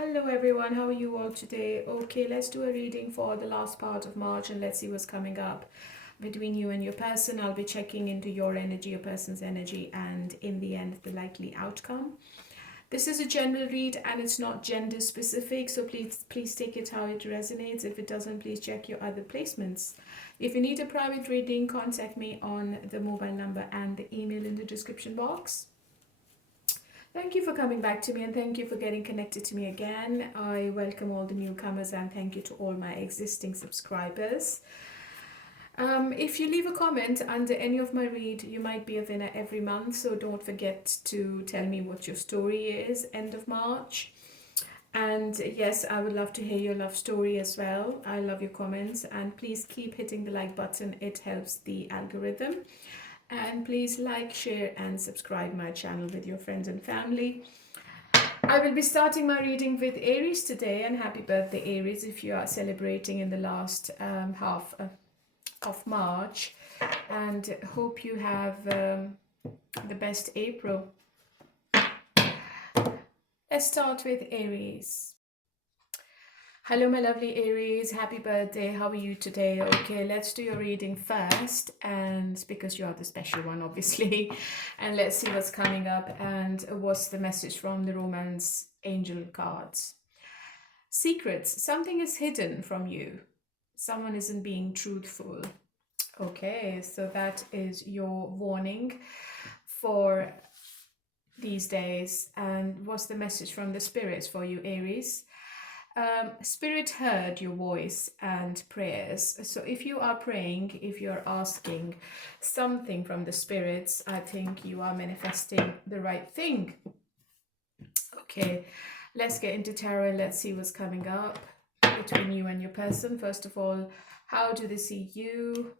Hello everyone, how are you all today? Okay, let's do a reading for the last part of March and let's see what's coming up between you and your person. I'll be checking into your energy, your person's energy, and in the end, the likely outcome. This is a general read and it's not gender specific, so please take it how it resonates. If it doesn't, please check your other placements. If you need a private reading, contact me on the mobile number and the email in the description box. Thank you for coming back to me and thank you for getting connected to me again. I welcome all the newcomers and thank you to all my existing subscribers. If you leave a comment under any of my read, you might be a winner every month, so don't forget to tell me what your story is end of March. And yes, I would love to hear your love story as well. I love your comments and please keep hitting the like button. It helps the algorithm. And please like, share and subscribe my channel with your friends and family. I will be starting my reading with Aries today, and happy birthday Aries if you are celebrating in the last half of March, and hope you have the best April. Let's start with Aries. Hello, my lovely Aries. Happy birthday. How are you today? Okay, let's do your reading first, and because you are the special one, obviously, and let's see what's coming up and what's the message from the Romance Angel cards. Secrets. Something is hidden from you. Someone isn't being truthful. Okay, so that is your warning for these days. And what's the message from the spirits for you, Aries? Spirit heard your voice and prayers. So if you are praying, if you're asking something from the spirits, I think you are manifesting the right thing. Okay, let's get into tarot. Let's see what's coming up between you and your person. First of all, how do they see you?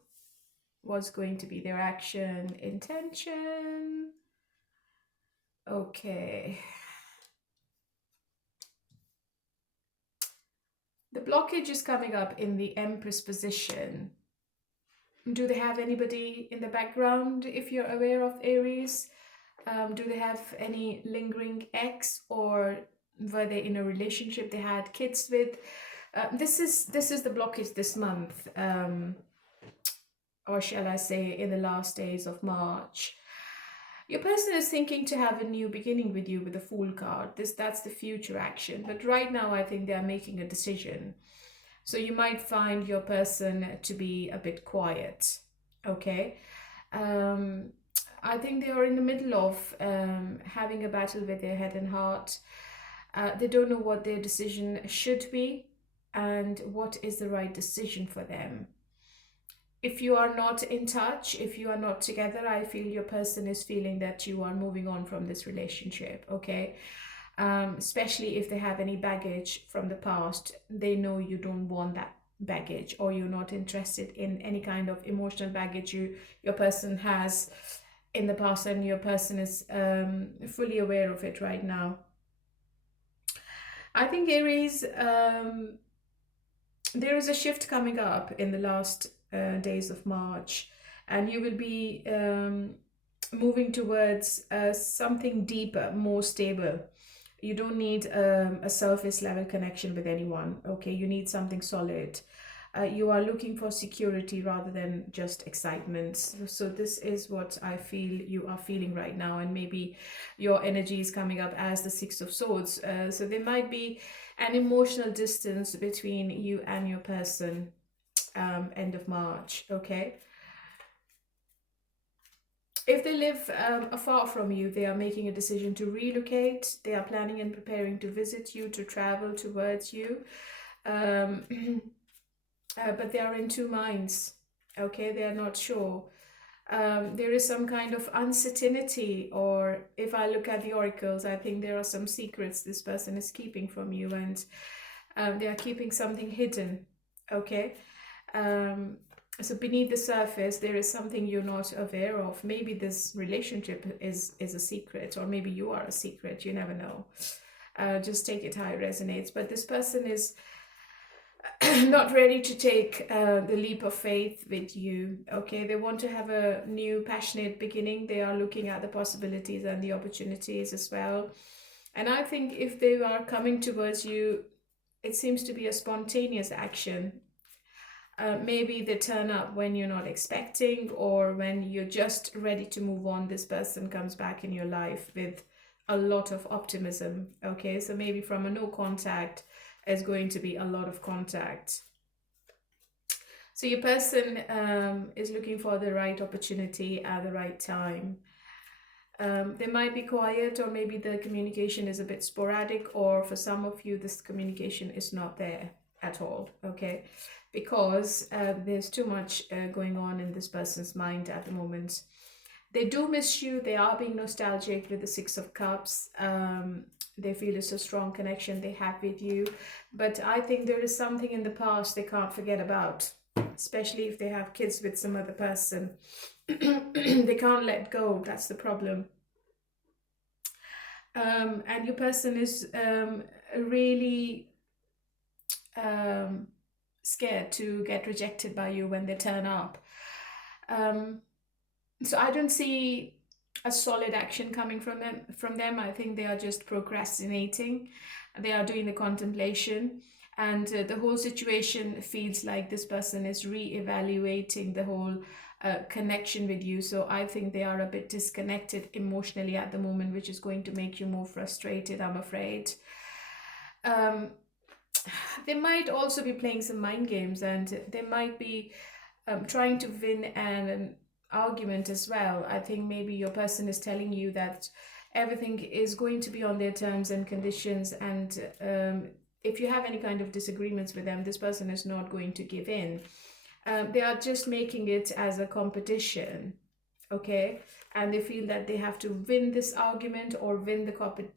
What's going to be their action, intention? Okay. The blockage is coming up in the Empress position. Do they have anybody in the background if you're aware of Aries? Do they have any lingering ex, or were they in a relationship they had kids with? This is the blockage this month, or shall I say in the last days of March. Your person is thinking to have a new beginning with you with the Fool card. That's the future action. But right now, I think they are making a decision. So you might find your person to be a bit quiet. Okay. I think they are in the middle of having a battle with their head and heart. They don't know what their decision should be and what is the right decision for them. If you are not in touch, if you are not together, I feel your person is feeling that you are moving on from this relationship, okay? Especially if they have any baggage from the past, they know you don't want that baggage, or you're not interested in any kind of emotional baggage your person has in the past, and your person is fully aware of it right now. I think Aries, there is a shift coming up in the last days of March, and you will be moving towards something deeper, more stable. You don't need a surface level connection with anyone, okay? You need something solid. You are looking for security rather than just excitement. So this is what I feel you are feeling right now, and maybe your energy is coming up as the Six of Swords. So there might be an emotional distance between you and your person end of March, okay? If they live afar from you, they are making a decision to relocate. They are planning and preparing to visit you, to travel towards you. But they are in two minds, okay? They are not sure. There is some kind of uncertainty, or if I look at the oracles, I think there are some secrets this person is keeping from you, and they are keeping something hidden, okay? So beneath the surface, there is something you're not aware of. Maybe this relationship is a secret, or maybe you are a secret. You never know. Just take it how it resonates. But this person is not ready to take the leap of faith with you, okay? They want to have a new passionate beginning. They are looking at the possibilities and the opportunities as well. And I think if they are coming towards you, it seems to be a spontaneous action. Maybe they turn up when you're not expecting, or when you're just ready to move on, this person comes back in your life with a lot of optimism. Okay, so maybe from a no contact is going to be a lot of contact. So your person is looking for the right opportunity at the right time. They might be quiet, or maybe the communication is a bit sporadic, or for some of you this communication is not there at all. Okay, because there's too much going on in this person's mind at the moment. They do miss you. They are being nostalgic with the Six of Cups. They feel it's a strong connection they have with you, but I think there is something in the past they can't forget about, especially if they have kids with some other person. They can't let go. That's the problem. And your person is really scared to get rejected by you when they turn up. So I don't see a solid action coming from them. I think they are just procrastinating. They are doing the contemplation, and the whole situation feels like this person is re-evaluating the whole connection with you. So I think they are a bit disconnected emotionally at the moment, which is going to make you more frustrated, I'm afraid. They might also be playing some mind games, and they might be trying to win an argument as well. I think maybe your person is telling you that everything is going to be on their terms and conditions, and if you have any kind of disagreements with them, this person is not going to give in. They are just making it as a competition, okay? And they feel that they have to win this argument or win the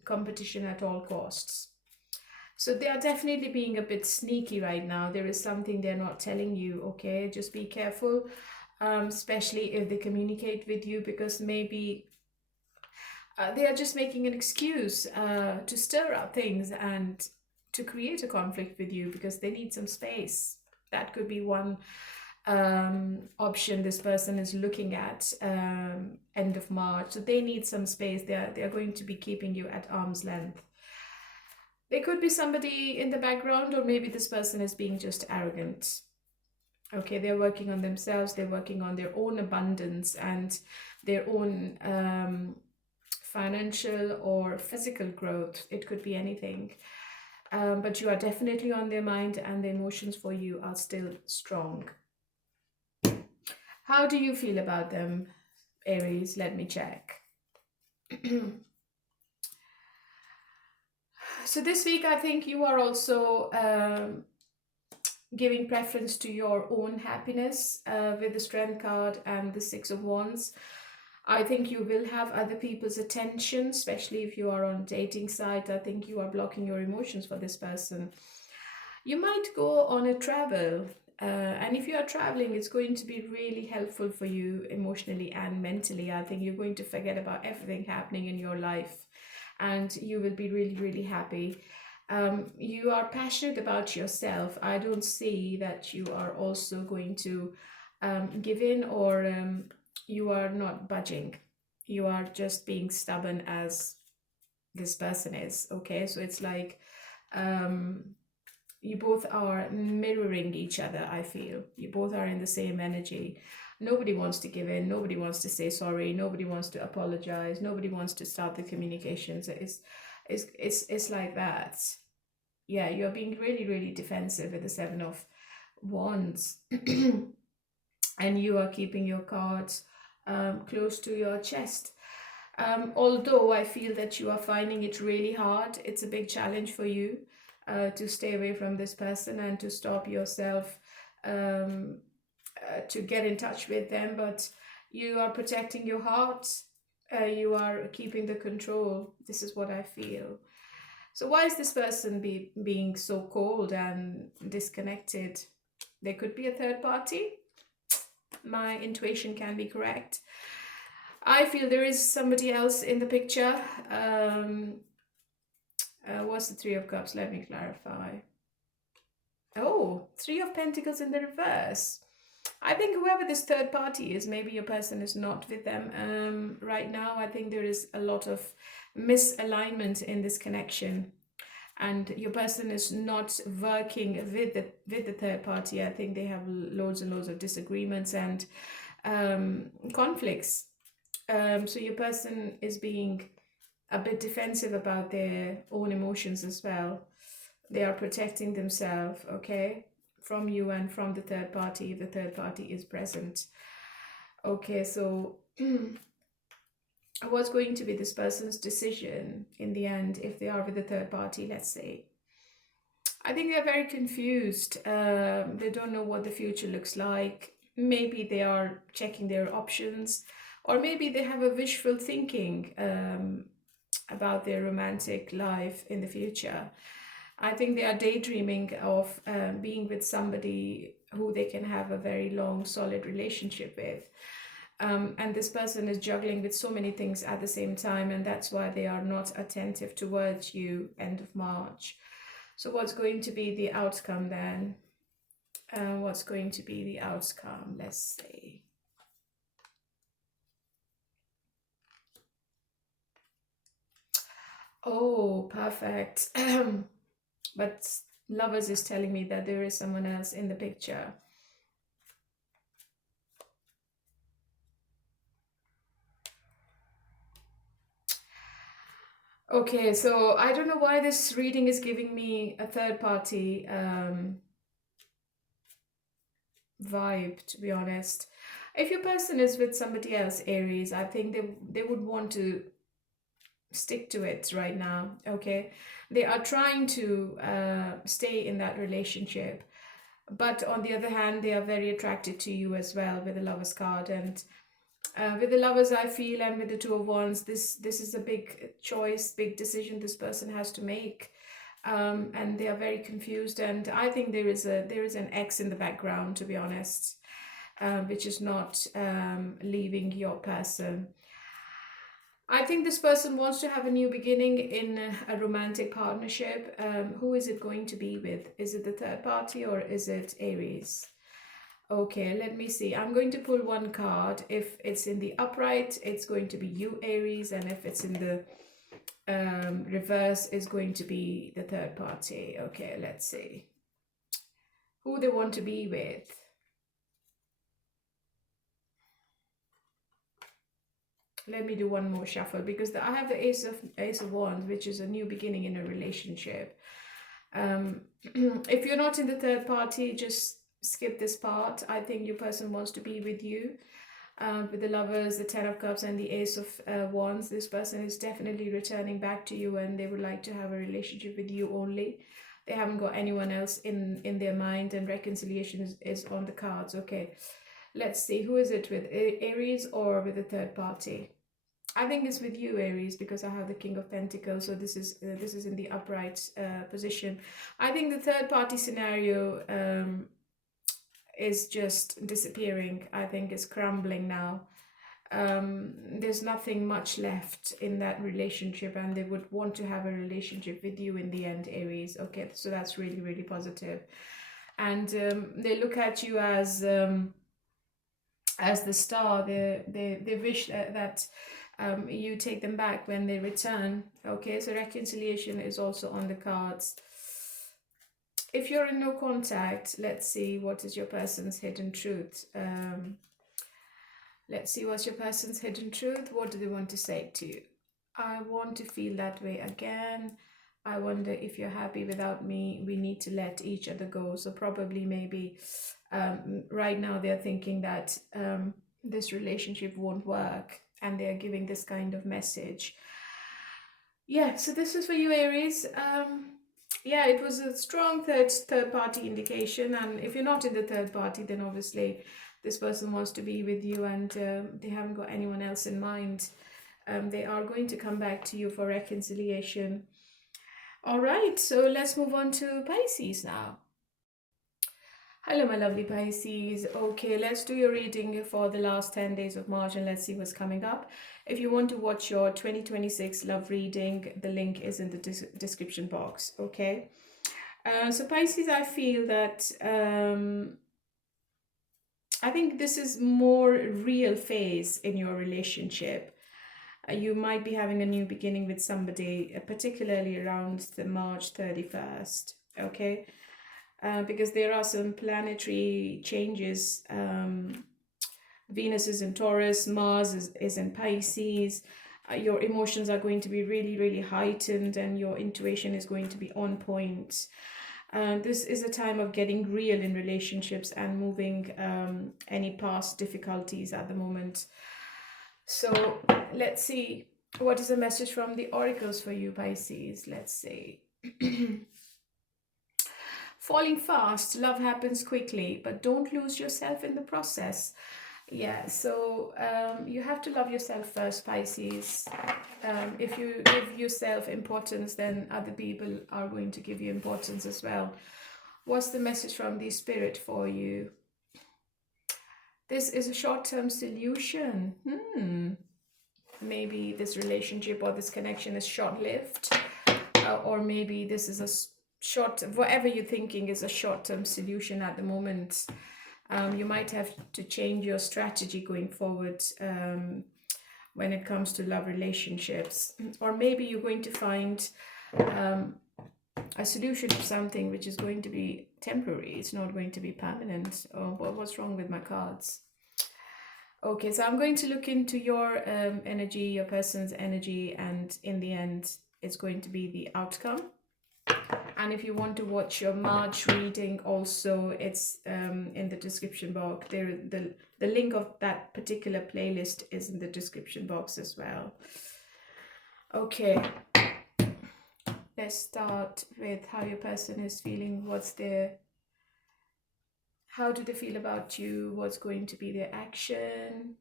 competition at all costs. So they are definitely being a bit sneaky right now. There is something they're not telling you, okay? Just be careful, especially if they communicate with you, because maybe they are just making an excuse to stir up things and to create a conflict with you because they need some space. That could be one option this person is looking at end of March. So they need some space. They are going to be keeping you at arm's length. There could be somebody in the background, or maybe this person is being just arrogant. Okay, they're working on themselves. They're working on their own abundance and their own financial or physical growth. It could be anything. But you are definitely on their mind, and the emotions for you are still strong. How do you feel about them, Aries? Let me check. So this week, I think you are also giving preference to your own happiness with the Strength card and the Six of Wands. I think you will have other people's attention, especially if you are on a dating site. I think you are blocking your emotions for this person. You might go on a travel, and if you are traveling, it's going to be really helpful for you emotionally and mentally. I think you're going to forget about everything happening in your life, and you will be really, really happy. You are passionate about yourself. I don't see that you are also going to give in, or you are not budging. You are just being stubborn as this person is, okay? So it's like you both are mirroring each other, I feel. You both are in the same energy. Nobody wants to give in. Nobody wants to say sorry. Nobody wants to apologize. Nobody wants to start the communications. It's like that. Yeah, you're being really, really defensive with the Seven of Wands. And you are keeping your cards close to your chest. Although I feel that you are finding it really hard. It's a big challenge for you to stay away from this person and to stop yourself to get in touch with them. But you are protecting your heart. You are keeping the control. This is what I feel. So why is this person being so cold and disconnected? There could be a third party. My intuition can be correct. I feel there is somebody else in the picture. What's the Three of Cups? Let me clarify. Oh, Three of Pentacles in the reverse. I think whoever this third party is, maybe your person is not with them right now. I think there is a lot of misalignment in this connection, and your person is not working with the third party. I think they have loads and loads of disagreements and conflicts. So your person is being a bit defensive about their own emotions as well. They are protecting themselves, okay, from you and from the third party if the third party is present. Okay, so what's going to be this person's decision in the end if they are with the third party, let's say? I think they're very confused. They don't know what the future looks like. Maybe they are checking their options, or maybe they have a wishful thinking about their romantic life in the future. I think they are daydreaming of being with somebody who they can have a very long, solid relationship with. And this person is juggling with so many things at the same time, and that's why they are not attentive towards you end of March. So what's going to be the outcome then? What's going to be the outcome? Let's see. Oh, perfect. But Lovers is telling me that there is someone else in the picture. Okay, so I don't know why this reading is giving me a third party vibe, to be honest. If your person is with somebody else, Aries, I think they would want to stick to it right now, okay? They are trying to stay in that relationship, but on the other hand, they are very attracted to you as well with the Lovers card. And with the Lovers, I feel, and with the Two of Wands, this is a big choice, big decision this person has to make, and they are very confused. And I think there is an X in the background, to be honest, which is not leaving your person. I think this person wants to have a new beginning in a romantic partnership. Who is it going to be with? Is it the third party or is it Aries? Okay, let me see. I'm going to pull one card. If it's in the upright, it's going to be you, Aries. And if it's in the reverse, it's going to be the third party. Okay, let's see. Who they want to be with. Let me do one more shuffle because I have the Ace of Wands, which is a new beginning in a relationship. If you're not in the third party, just skip this part. I think your person wants to be with you. With the Lovers, the Ten of Cups, and the Ace of Wands, this person is definitely returning back to you, and they would like to have a relationship with you only. They haven't got anyone else in their mind, and reconciliation is on the cards. Okay, let's see. Who is it with? Aries or with the third party? I think it's with you, Aries, because I have the King of Pentacles, so this is in the upright position. I think the third party scenario is just disappearing. I think it's crumbling now. There's nothing much left in that relationship, and they would want to have a relationship with you in the end, Aries. Okay, so that's really, really positive. And they look at you as the star. They wish that you take them back when they return. Okay, so reconciliation is also on the cards. If you're in no contact, let's see what is your person's hidden truth. Let's see what's your person's hidden truth. What do they want to say to you? I want to feel that way again. I wonder if you're happy without me. We need to let each other go. So probably maybe right now they're thinking that this relationship won't work, and they're giving this kind of message. Yeah, so this is for you, Aries. Yeah, it was a strong third party indication, and if you're not in the third party, then obviously this person wants to be with you, and they haven't got anyone else in mind. They are going to come back to you for reconciliation. All right, so let's move on to Pisces now. Hello, my lovely Pisces. Okay, let's do your reading for the last 10 days of March, and let's see what's coming up. If you want to watch your 2026 love reading, the link is in the description box, okay? So Pisces, I feel that I think this is more real phase in your relationship. You might be having a new beginning with somebody, particularly around the March 31st, okay? Because there are some planetary changes. Venus is in Taurus, Mars is in Pisces. Your emotions are going to be really, really heightened, and your intuition is going to be on point. This is a time of getting real in relationships and moving any past difficulties at the moment. So let's see, what is the message from the oracles for you, Pisces? Let's see. Falling fast, love happens quickly, but don't lose yourself in the process. Yeah, so you have to love yourself first, Pisces. If you give yourself importance, then other people are going to give you importance as well. What's the message from the spirit for you? This is a short-term solution. Maybe this relationship or this connection is short-lived, or maybe this is a short, whatever you're thinking is a short-term solution at the moment. You might have to change your strategy going forward when it comes to love relationships. Or maybe you're going to find a solution to something which is going to be temporary. It's not going to be permanent. Oh, what's wrong with my cards? Okay, so I'm going to look into your energy, your person's energy, and in the end, it's going to be the outcome. And if you want to watch your March reading also, it's in the description box. The link of that particular playlist is in the description box as well. Okay, let's start with how your person is feeling. How do they feel about you? What's going to be their action?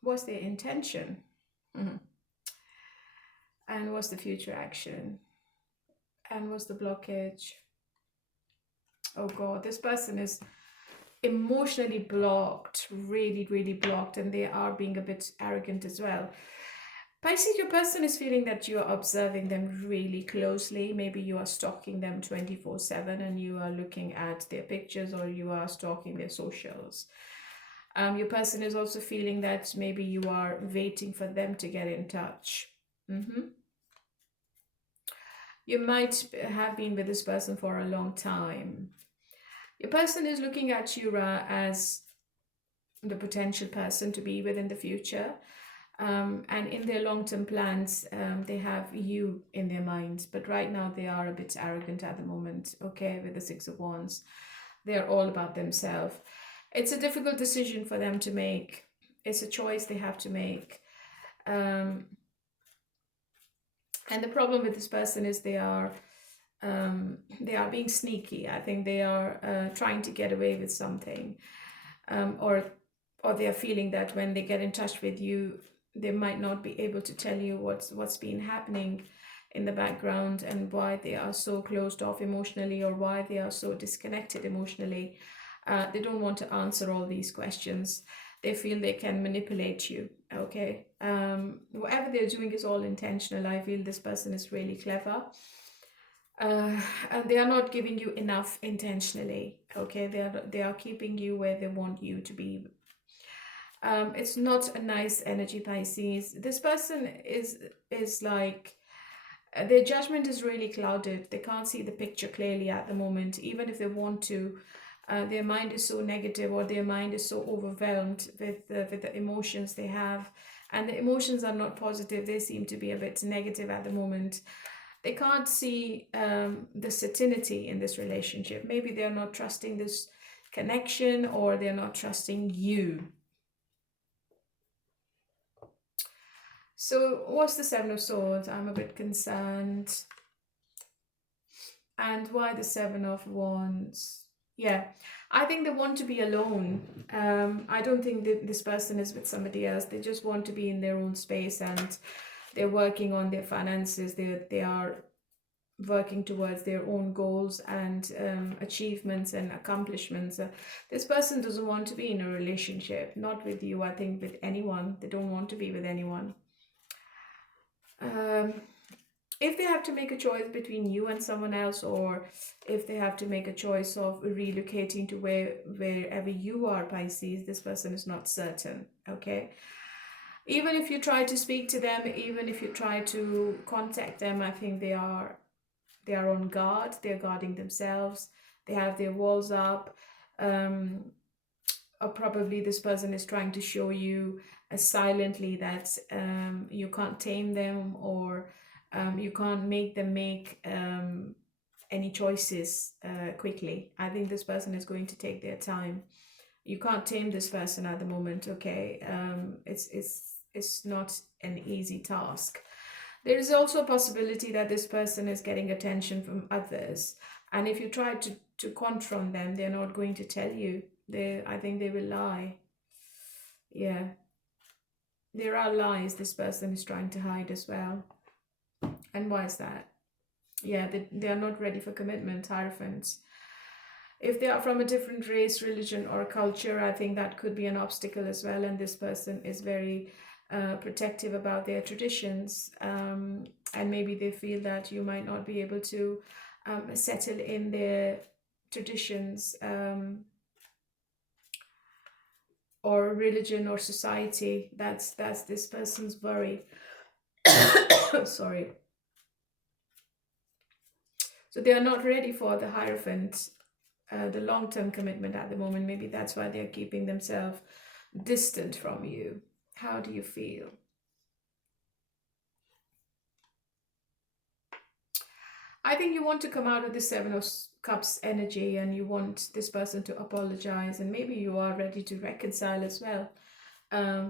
What's their intention? And what's the future action? And what's the blockage? Oh God, this person is emotionally blocked, really, really blocked, and they are being a bit arrogant as well. Pisces, your person is feeling that you are observing them really closely. Maybe you are stalking them 24/7 and you are looking at their pictures, or you are stalking their socials. Your person is also feeling that maybe you are waiting for them to get in touch. You might have been with this person for a long time. Your person is looking at you as the potential person to be with in the future. And in their long-term plans, they have you in their minds. But right now, they are a bit arrogant at the moment, okay, with the Six of Wands. They're all about themselves. It's a difficult decision for them to make. It's a choice they have to make. And the problem with this person is they are being sneaky. I think they are trying to get away with something, or they are feeling that when they get in touch with you, they might not be able to tell you what's been happening in the background and why they are so closed off emotionally, or why they are so disconnected emotionally. They don't want to answer all these questions. They feel they can manipulate you, okay? Whatever they're doing is all intentional. I feel this person is really clever. And they are not giving you enough intentionally, okay? They are keeping you where they want you to be. It's not a nice energy, Pisces. This person is like, their judgment is really clouded. They can't see the picture clearly at the moment, even if they want to. Their mind is so negative, or their mind is so overwhelmed with the emotions they have, and the emotions are not positive. They seem to be a bit negative at the moment. They can't see the certainty in this relationship. Maybe they're not trusting this connection, or they're not trusting you. So what's the Seven of Swords? I'm a bit concerned. And why the Seven of Wands? Yeah, I think they want to be alone. I don't think that this person is with somebody else. They just want to be in their own space, and they're working on their finances. They are working towards their own goals and achievements and accomplishments. This person doesn't want to be in a relationship, not with you, I think with anyone. They don't want to be with anyone. If they have to make a choice between you and someone else, or if they have to make a choice of relocating to wherever you are, Pisces, this person is not certain, okay? Even if you try to speak to them, even if you try to contact them, I think they are on guard. They're guarding themselves. They have their walls up. Um, or probably this person is trying to show you silently that you can't tame them, or you can't make them make any choices quickly. I think this person is going to take their time. You can't tame this person at the moment, okay? It's not an easy task. There is also a possibility that this person is getting attention from others, and if you try to confront them, they're not going to tell you. I think they will lie. Yeah, there are lies this person is trying to hide as well. And why is that? Yeah, they are not ready for commitment, Hierophants. If they are from a different race, religion, or culture, I think that could be an obstacle as well. And this person is very protective about their traditions. And maybe they feel that you might not be able to settle in their traditions or religion or society. That's this person's worry. Sorry. So they are not ready for the Hierophant, the long-term commitment at the moment. Maybe that's why they're keeping themselves distant from you. How do you feel? I think you want to come out of the Seven of Cups energy, and you want this person to apologize, and maybe you are ready to reconcile as well.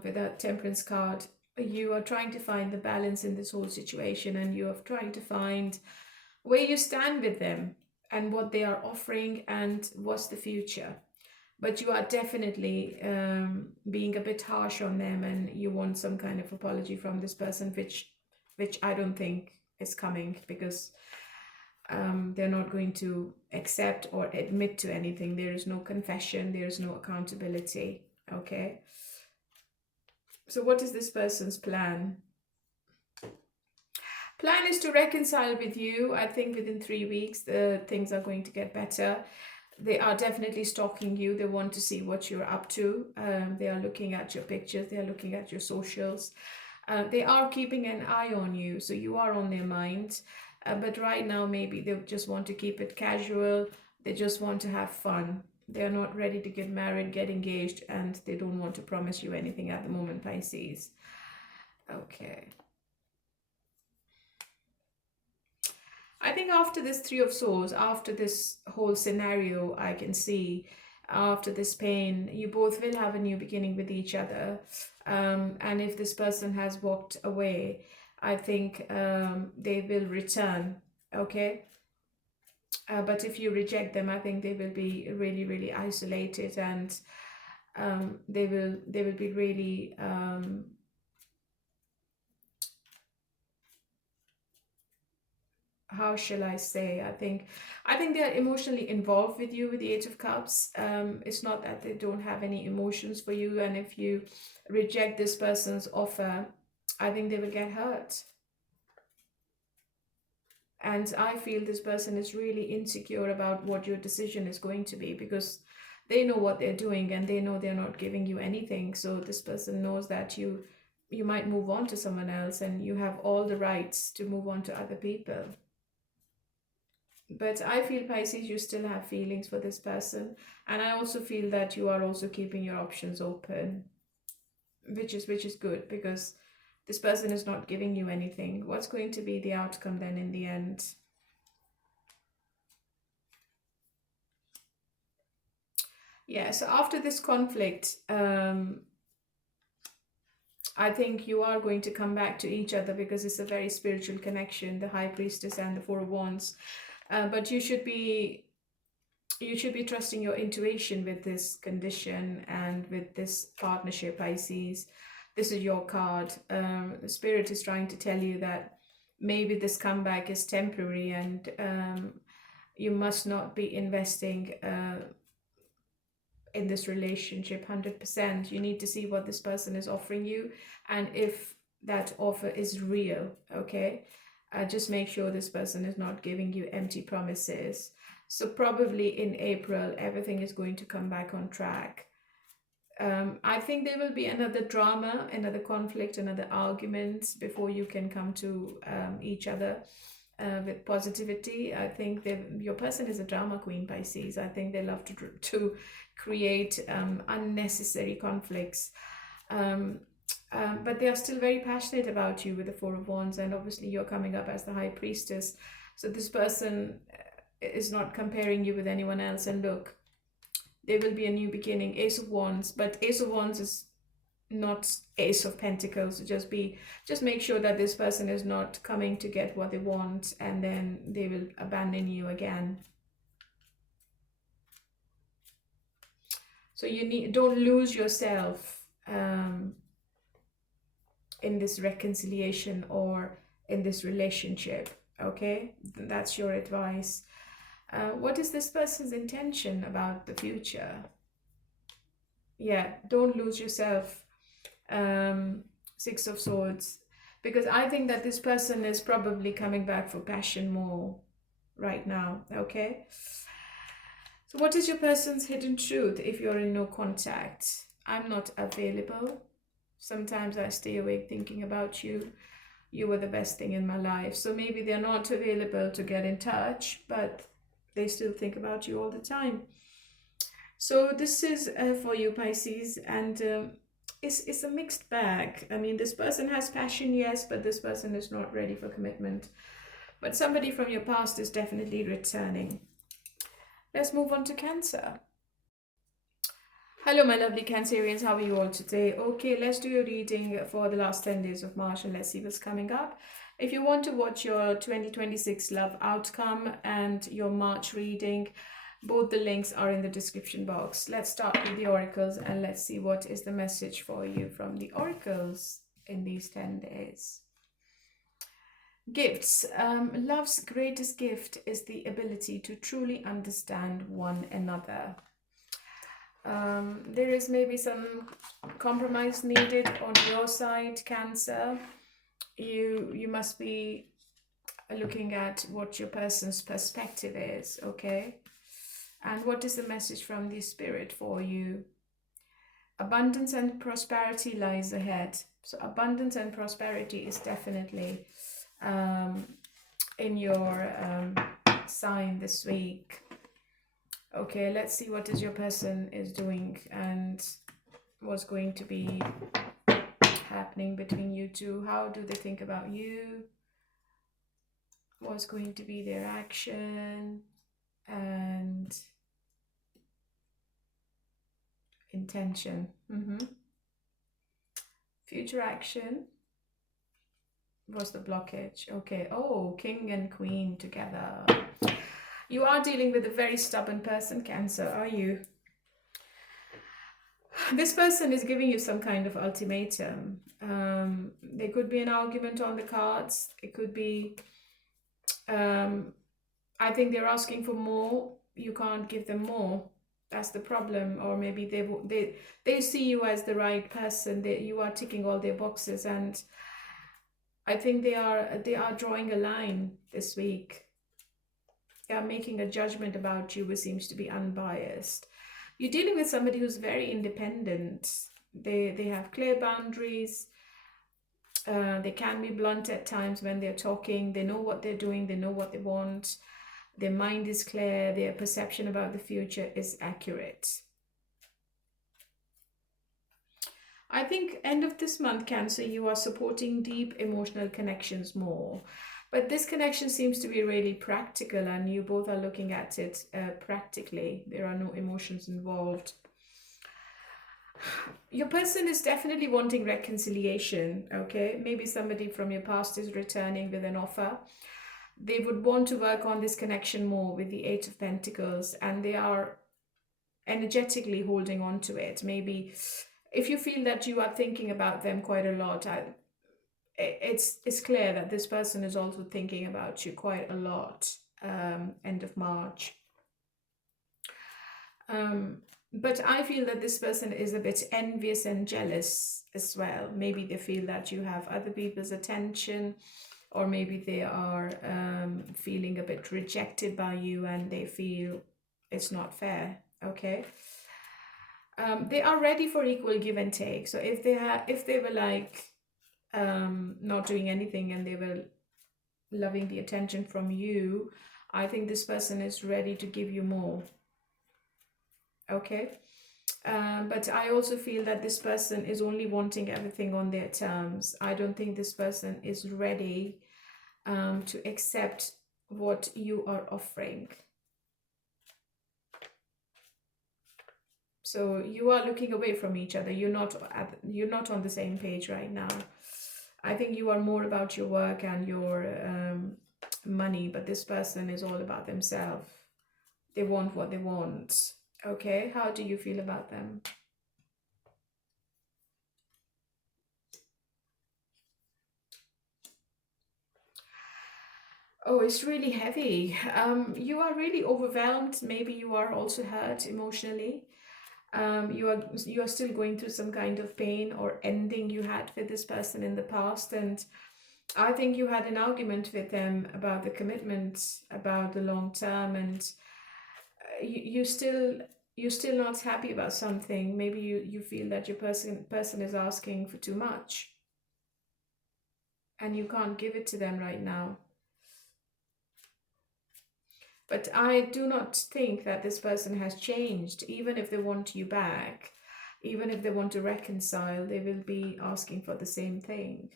With that Temperance card, you are trying to find the balance in this whole situation, and you are trying to find where you stand with them and what they are offering and what's the future. But you are definitely being a bit harsh on them, and you want some kind of apology from this person, which I don't think is coming, because they're not going to accept or admit to anything. There is no confession, there is no accountability. Okay, so what is this person's plan? Plan is to reconcile with you. I think within 3 weeks the things are going to get better. They are definitely stalking you. They want to see what you're up to. They are looking at your pictures, they are looking at your socials. They are keeping an eye on you, so you are on their mind. But right now, maybe they just want to keep it casual. They just want to have fun. They are not ready to get married, get engaged, and they don't want to promise you anything at the moment, Pisces. Okay. I think after this Three of Swords, after this whole scenario, I can see after this pain, you both will have a new beginning with each other. And if this person has walked away, I think they will return, okay? But if you reject them, I think they will be really, really isolated, and they will be really how shall I say? I think they are emotionally involved with you with the Eight of Cups. It's not that they don't have any emotions for you, and if you reject this person's offer, I think they will get hurt. And I feel this person is really insecure about what your decision is going to be, because they know what they're doing and they know they're not giving you anything. So this person knows that you might move on to someone else, and you have all the rights to move on to other people. But I feel, Pisces, you still have feelings for this person, and I also feel that you are also keeping your options open, which is good, because this person is not giving you anything. What's going to be the outcome then in the end? Yeah, so after this conflict, I think you are going to come back to each other, because it's a very spiritual connection, the High Priestess and the Four of Wands. But you should be trusting your intuition with this condition and with this partnership, Pisces. This is your card. The Spirit is trying to tell you that maybe this comeback is temporary, and you must not be investing in this relationship 100%. You need to see what this person is offering you, and if that offer is real, okay? Just make sure this person is not giving you empty promises. So probably in April, everything is going to come back on track. I think there will be another drama, another conflict, another argument before you can come to each other with positivity. I think your person is a drama queen, Pisces. I think they love to create unnecessary conflicts. But they are still very passionate about you with the Four of Wands, and obviously you're coming up as the High Priestess. So this person is not comparing you with anyone else. And look, there will be a new beginning, Ace of Wands, but Ace of Wands is not Ace of Pentacles. So just make sure that this person is not coming to get what they want and then they will abandon you again. So don't lose yourself in this reconciliation or in this relationship. Okay, that's your advice. What is this person's intention about the future? Yeah, don't lose yourself. Six of Swords, because I think that this person is probably coming back for passion more right now. Okay, so what is your person's hidden truth if you're in no contact? I'm not available. Sometimes I stay awake thinking about you. You were the best thing in my life. So maybe they're not available to get in touch, but they still think about you all the time. So this is for you, Pisces, and it's a mixed bag. I mean, this person has passion, yes, but this person is not ready for commitment. But somebody from your past is definitely returning. Let's move on to Cancer. Hello, my lovely Cancerians. How are you all today? Okay, let's do a reading for the last 10 days of March and let's see what's coming up. If you want to watch your 2026 love outcome and your March reading, both the links are in the description box. Let's start with the oracles and let's see what is the message for you from the oracles in these 10 days. Gifts. Love's greatest gift is the ability to truly understand one another. There is maybe some compromise needed on your side, Cancer. You must be looking at what your person's perspective is, okay? And what is the message from the Spirit for you? Abundance and prosperity lies ahead. So abundance and prosperity is definitely in your sign this week. Okay, let's see what is your person is doing and what's going to be happening between you two. How do they think about you? What's going to be their action and intention? Future action. What's the blockage? Okay. Oh, King and Queen together. You are dealing with a very stubborn person, Cancer, are you? This person is giving you some kind of ultimatum. There could be an argument on the cards. It could be, I think they're asking for more. You can't give them more. That's the problem. Or maybe they see you as the right person. You are ticking all their boxes, and I think they are drawing a line this week. They are making a judgment about you which seems to be unbiased. You're dealing with somebody who's very independent. They have clear boundaries. They can be blunt at times when they're talking. They know what they're doing. They know what they want. Their mind is clear. Their perception about the future is accurate. I think end of this month, Cancer, you are supporting deep emotional connections more. But this connection seems to be really practical and you both are looking at it practically. There are no emotions involved. Your person is definitely wanting reconciliation, okay? Maybe somebody from your past is returning with an offer. They would want to work on this connection more with the Eight of Pentacles and they are energetically holding on to it. Maybe if you feel that you are thinking about them quite a lot, it's clear that this person is also thinking about you quite a lot end of March. But I feel that this person is a bit envious and jealous as well. Maybe they feel that you have other people's attention, or maybe they are feeling a bit rejected by you and they feel it's not fair, okay? They are ready for equal give and take. So if they were like not doing anything and they were loving the attention from you, I think this person is ready to give you more. Okay. But I also feel that this person is only wanting everything on their terms. I don't think this person is ready to accept what you are offering. So you are looking away from each other. You're not on the same page right now. I think you are more about your work and your money, but this person is all about themselves. They want what they want. Okay, how do you feel about them? Oh, it's really heavy. You are really overwhelmed. Maybe you are also hurt emotionally. You are still going through some kind of pain or ending you had with this person in the past, and I think you had an argument with them about the commitment, about the long term, and you're still not happy about something. Maybe you feel that your person is asking for too much, and you can't give it to them right now. But I do not think that this person has changed. Even if they want you back, even if they want to reconcile, they will be asking for the same thing.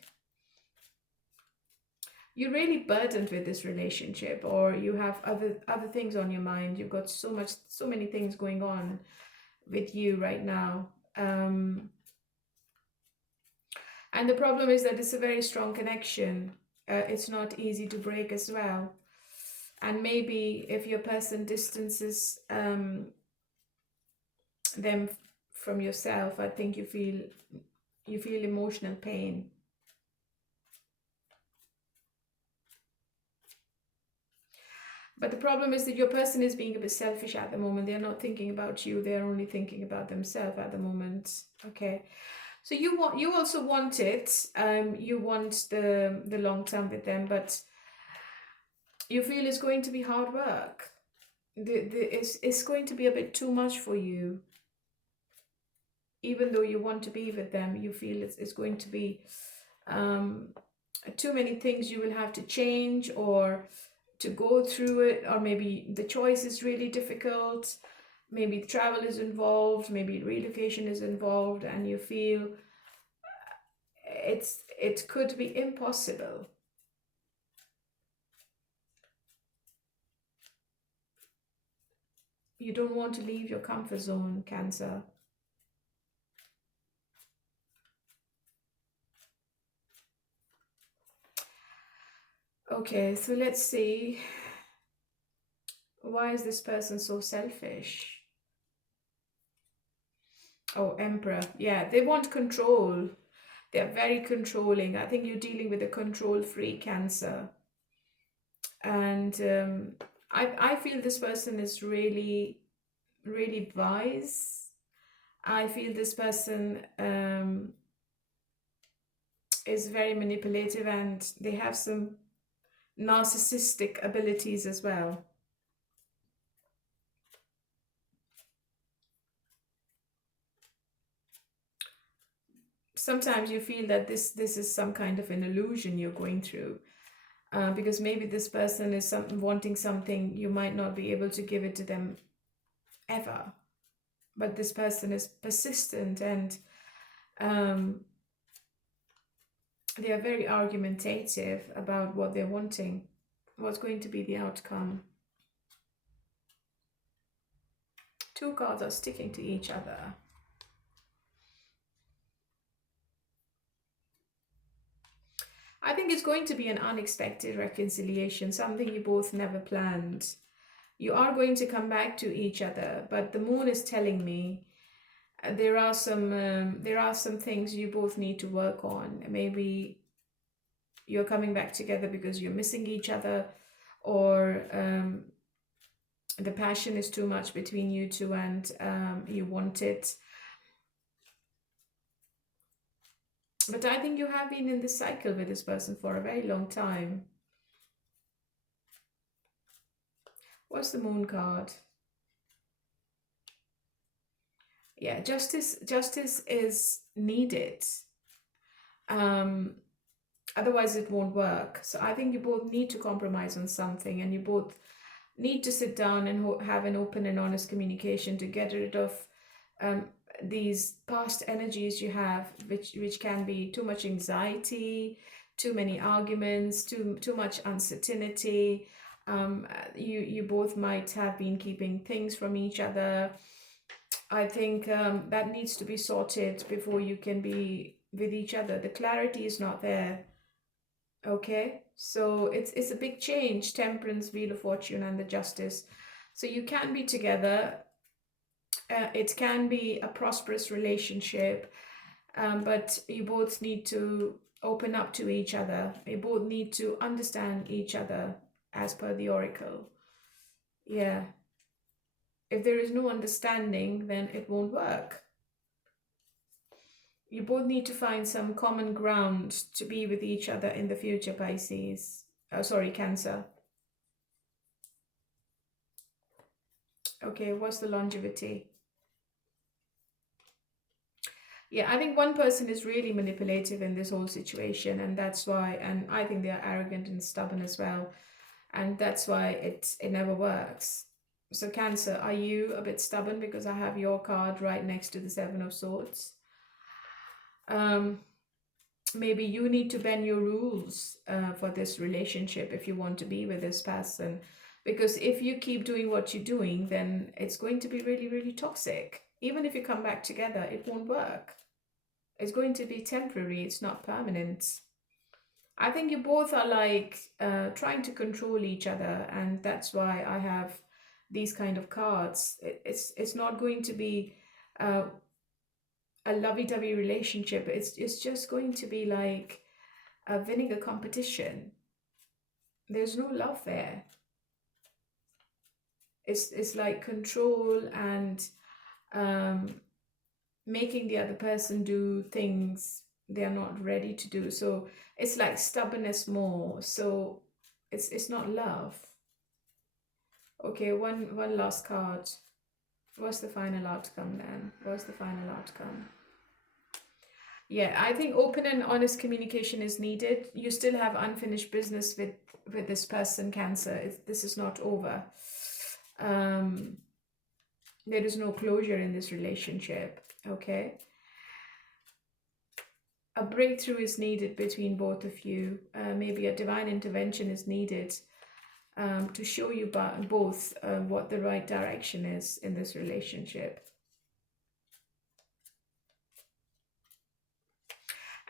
You're really burdened with this relationship, or you have other things on your mind. You've got so many things going on with you right now. And the problem is that it's a very strong connection. It's not easy to break as well. And maybe if your person distances them from yourself, I think you feel emotional pain. But the problem is that your person is being a bit selfish at the moment. They're not thinking about you. They're only thinking about themselves at the moment. Okay. So you also want it. You want the long term with them, but you feel it's going to be hard work. It's going to be a bit too much for you. Even though you want to be with them, you feel it's going to be too many things you will have to change or to go through it, or maybe the choice is really difficult, maybe travel is involved, maybe relocation is involved, and you feel it could be impossible. You don't want to leave your comfort zone, Cancer. Okay, so let's see. Why is this person so selfish? Oh, Emperor. Yeah, they want control. They're very controlling. I think you're dealing with a control-free Cancer. And I feel this person is really, really wise. I feel this person is very manipulative, and they have some narcissistic abilities as well. Sometimes you feel that this is some kind of an illusion you're going through, because maybe this person is wanting something, you might not be able to give it to them ever, but this person is persistent, and they are very argumentative about what they're wanting, what's going to be the outcome. Two cards are sticking to each other. I think it's going to be an unexpected reconciliation, something you both never planned. You are going to come back to each other, but the moon is telling me there are some things you both need to work on. Maybe you're coming back together because you're missing each other, or the passion is too much between you two, and you want it. But I think you have been in this cycle with this person for a very long time. What's the moon card? Yeah, justice is needed. Um, Otherwise it won't work. So I think you both need to compromise on something, and you both need to sit down and have an open and honest communication to get rid of um, these past energies you have, which can be too much anxiety, too many arguments, too much uncertainty. You both might have been keeping things from each other. I think that needs to be sorted before you can be with each other. The clarity is not there. Okay, so it's a big change. Temperance, Wheel of Fortune, and the Justice. So you can be together. It can be a prosperous relationship, but you both need to open up to each other. You both need to understand each other as per the oracle. Yeah. If there is no understanding, then it won't work. You both need to find some common ground to be with each other in the future, Pisces. Sorry, Cancer. Okay, what's the longevity? Yeah, I think one person is really manipulative in this whole situation, and that's why, and I think they are arrogant and stubborn as well, and that's why it never works. So Cancer, are you a bit stubborn? Because I have your card right next to the Seven of Swords. Maybe you need to bend your rules for this relationship if you want to be with this person. Because if you keep doing what you're doing, then it's going to be really, really toxic. Even if you come back together, it won't work. It's going to be temporary, it's not permanent. I think you both are like trying to control each other, and that's why I have these kind of cards. It's not going to be a lovey-dovey relationship. It's just going to be like winning a competition. There's no love there. It's like control and making the other person do things they are not ready to do. So it's like stubbornness more. So it's not love. Okay, one last card. What's the final outcome then? What's the final outcome? Yeah, I think open and honest communication is needed. You still have unfinished business with this person, Cancer. This is not over. There is no closure in this relationship. Okay. A breakthrough is needed between both of you. Maybe a divine intervention is needed to show you both what the right direction is in this relationship.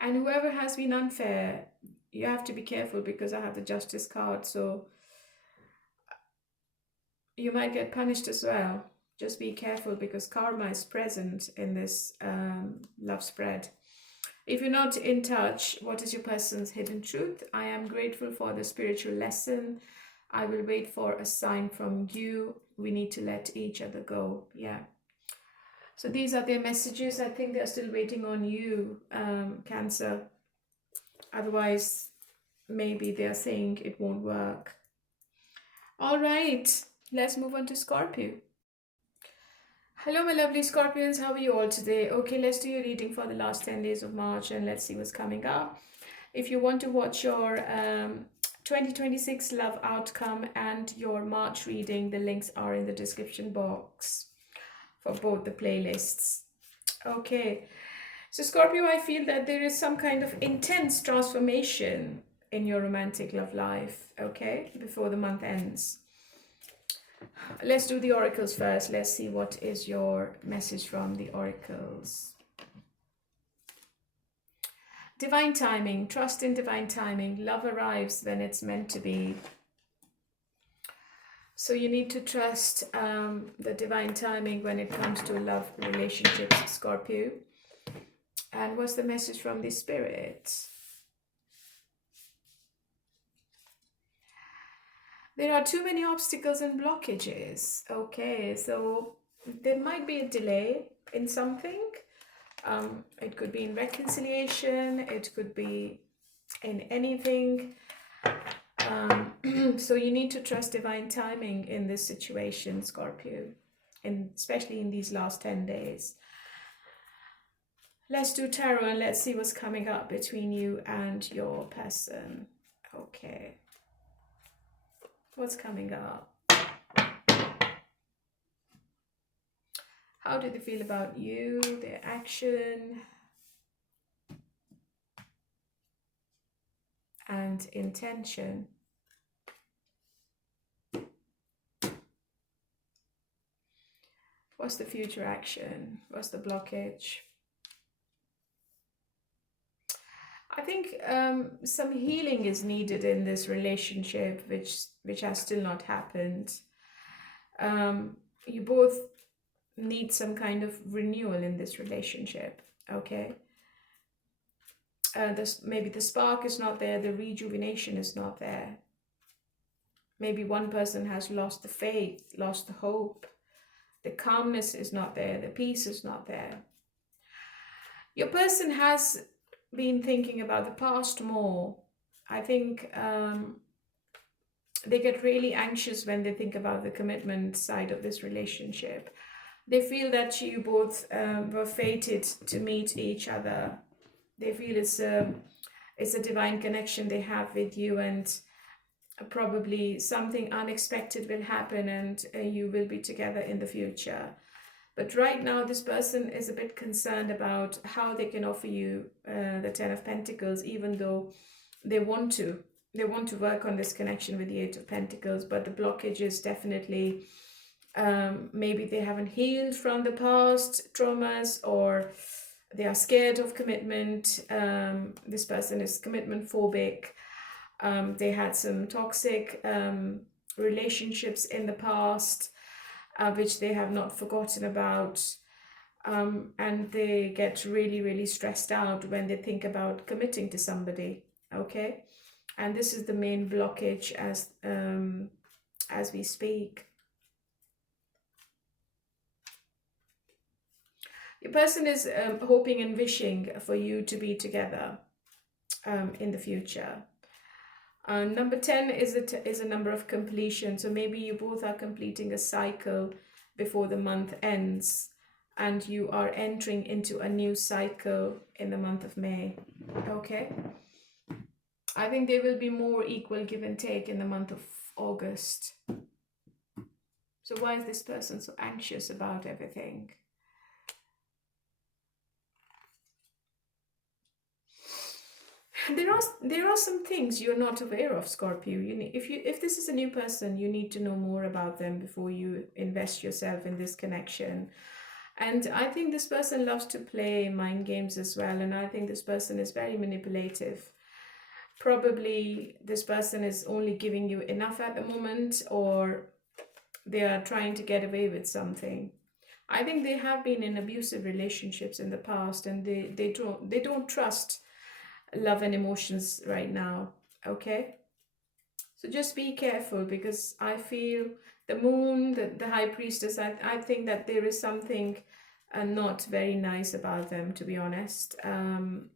And whoever has been unfair, you have to be careful, because I have the Justice card. So you might get punished as well. Just be careful, because karma is present in this love spread. If you're not in touch, what is your person's hidden truth? I am grateful for the spiritual lesson. I will wait for a sign from you. We need to let each other go. Yeah. So these are their messages. I think they're still waiting on you, Cancer. Otherwise, maybe they're saying it won't work. All right, let's move on to Scorpio. Hello, my lovely Scorpions. How are you all today? Okay, let's do your reading for the last 10 days of March, and let's see what's coming up. If you want to watch your 2026 love outcome and your March reading, the links are in the description box for both the playlists. Okay, so Scorpio, I feel that there is some kind of intense transformation in your romantic love life, okay, before the month ends. Let's do the oracles first. Let's see what is your message from the oracles. Divine timing. Trust in divine timing. Love arrives when it's meant to be. So you need to trust the divine timing when it comes to love relationships, Scorpio. And what's the message from the spirit? There are too many obstacles and blockages. Okay, so there might be a delay in something. It could be in reconciliation. It could be in anything. So you need to trust divine timing in this situation, Scorpio, and especially in these last 10 days. Let's do tarot and let's see what's coming up between you and your person. Okay. What's coming up? How do they feel about you, their action, and intention? What's the future action? What's the blockage? I think some healing is needed in this relationship, which has still not happened. You both need some kind of renewal in this relationship, okay? Maybe the spark is not there, the rejuvenation is not there. Maybe one person has lost the faith, lost the hope. The calmness is not there, the peace is not there. Your person has been thinking about the past more. I think they get really anxious when they think about the commitment side of this relationship. They feel that you both were fated to meet each other. They feel it's a divine connection they have with you, and probably something unexpected will happen and you will be together in the future. But right now, this person is a bit concerned about how they can offer you the Ten of Pentacles, even though they want to. They want to work on this connection with the Eight of Pentacles, but the blockage is definitely maybe they haven't healed from the past traumas, or they are scared of commitment. This person is commitment phobic. They had some toxic relationships in the past, which they have not forgotten about. And they get really, really stressed out when they think about committing to somebody, okay? And this is the main blockage as we speak. Your person is hoping and wishing for you to be together in the future. Number 10 is a number of completion. So maybe you both are completing a cycle before the month ends, and you are entering into a new cycle in the month of May. Okay? I think there will be more equal give and take in the month of August. So why is this person so anxious about everything? There are some things you're not aware of, Scorpio. If this is a new person, you need to know more about them before you invest yourself in this connection. And I think this person loves to play mind games as well, and I think this person is very manipulative. Probably this person is only giving you enough at the moment, or they are trying to get away with something. I think they have been in abusive relationships in the past, and they don't trust love and emotions right now, okay? So just be careful, because I feel the moon, the high priestess, I think that there is something not very nice about them, to be honest. And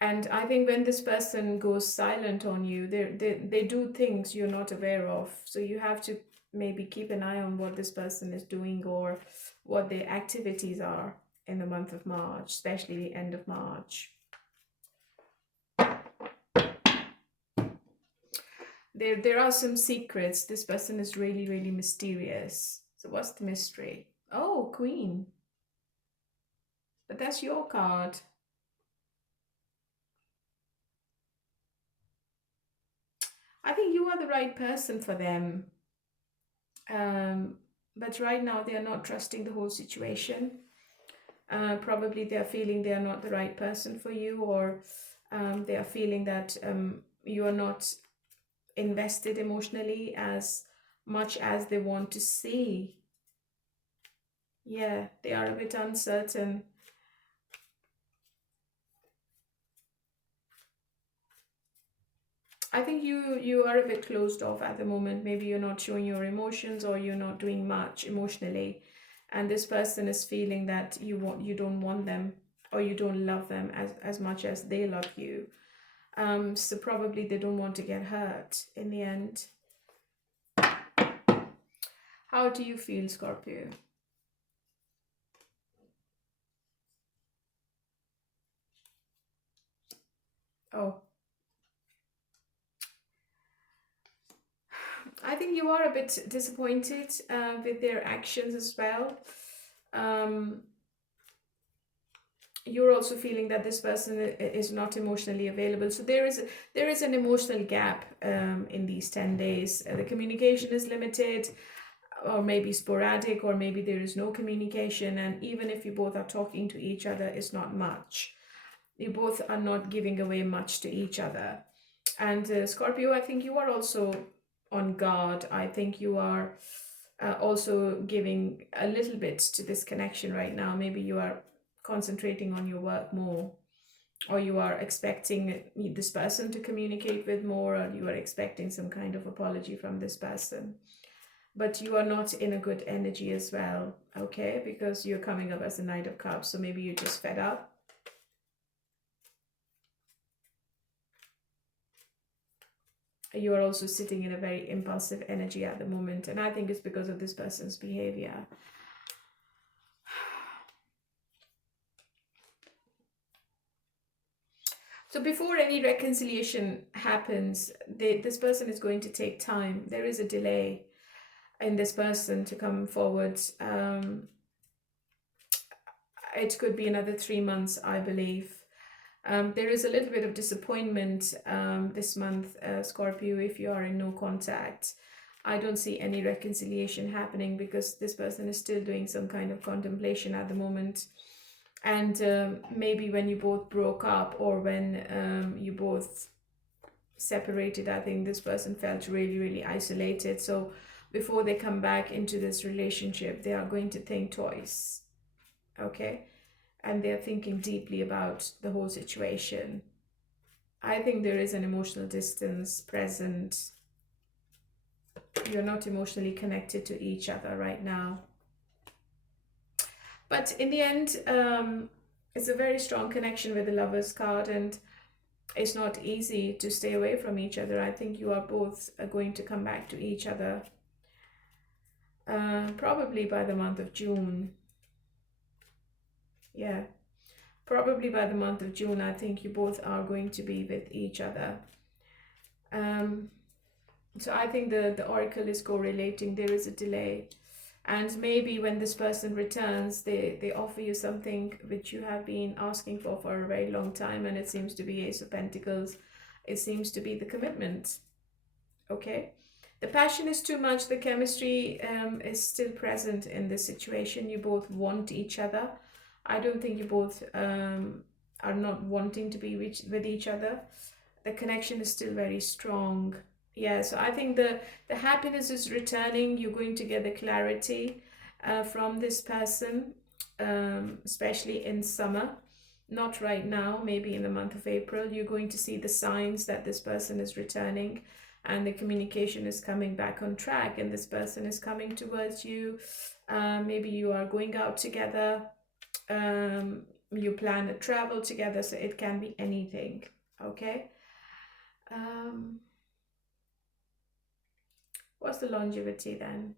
I think when this person goes silent on you, they do things you're not aware of. So you have to maybe keep an eye on what this person is doing, or what their activities are in the month of March, especially the end of March. There are some secrets. This person is really, really mysterious. So what's the mystery? Oh, Queen. But that's your card. I think you are the right person for them. But right now they are not trusting the whole situation. Probably they are feeling they are not the right person for you, or they are feeling that you are not invested emotionally as much as they want to see. Yeah, they are a bit uncertain. I think you are a bit closed off at the moment. Maybe you're not showing your emotions, or you're not doing much emotionally, and this person is feeling that you don't want them, or you don't love them as much as they love you. So probably they don't want to get hurt in the end. How do you feel, Scorpio? Oh, I think you are a bit disappointed with their actions as well. Um, you're also feeling that this person is not emotionally available. So there is an emotional gap in these 10 days. The communication is limited, or maybe sporadic, or maybe there is no communication. And even if you both are talking to each other, it's not much. You both are not giving away much to each other. And Scorpio, I think you are also on guard. I think you are also giving a little bit to this connection right now. Maybe you are concentrating on your work more, or you are expecting this person to communicate with more, or you are expecting some kind of apology from this person. But you are not in a good energy as well, okay? Because you're coming up as a Knight of Cups, so maybe you're just fed up. You are also sitting in a very impulsive energy at the moment, and I think it's because of this person's behavior. So before any reconciliation happens, this person is going to take time. There is a delay in this person to come forward. It could be another 3 months, I believe. There is a little bit of disappointment this month, Scorpio, if you are in no contact. I don't see any reconciliation happening because this person is still doing some kind of contemplation at the moment. And maybe when you both broke up, or when you both separated, I think this person felt really, really isolated. So before they come back into this relationship, they are going to think twice, okay? And they're thinking deeply about the whole situation. I think there is an emotional distance present. You're not emotionally connected to each other right now. But in the end, it's a very strong connection with the Lovers card, and it's not easy to stay away from each other. I think you are both going to come back to each other probably by the month of June. Yeah, probably by the month of June, I think you both are going to be with each other. So I think the oracle is correlating. There is a delay. And maybe when this person returns, they offer you something which you have been asking for a very long time, and it seems to be Ace of Pentacles. It seems to be the commitment, okay? The passion is too much. The chemistry is still present in this situation. You both want each other. I don't think you both are not wanting to be with each other. The connection is still very strong. Yeah, so I think the happiness is returning. You're going to get the clarity from this person, especially in summer. Not right now, maybe in the month of April. You're going to see the signs that this person is returning and the communication is coming back on track, and this person is coming towards you. Maybe you are going out together. You plan a travel together, so it can be anything, okay? What's the longevity then?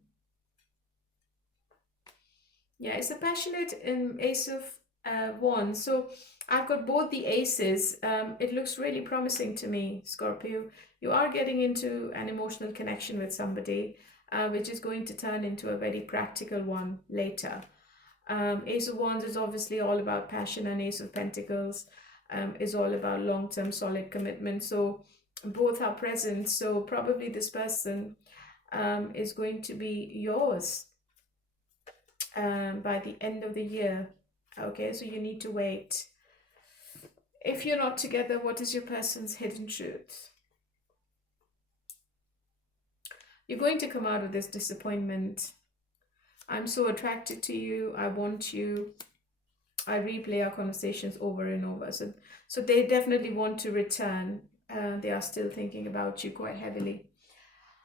Yeah, it's a passionate Ace of Wands. So I've got both the aces. It looks really promising to me, Scorpio. You are getting into an emotional connection with somebody, which is going to turn into a very practical one later. Ace of Wands is obviously all about passion, and Ace of Pentacles is all about long-term solid commitment. So both are present. So probably this person is going to be yours by the end of the year. Okay, so you need to wait. If you're not together, what is your person's hidden truth? You're going to come out of this disappointment. I'm so attracted to you. I want you. I replay our conversations over and over. So they definitely want to return. They are still thinking about you quite heavily.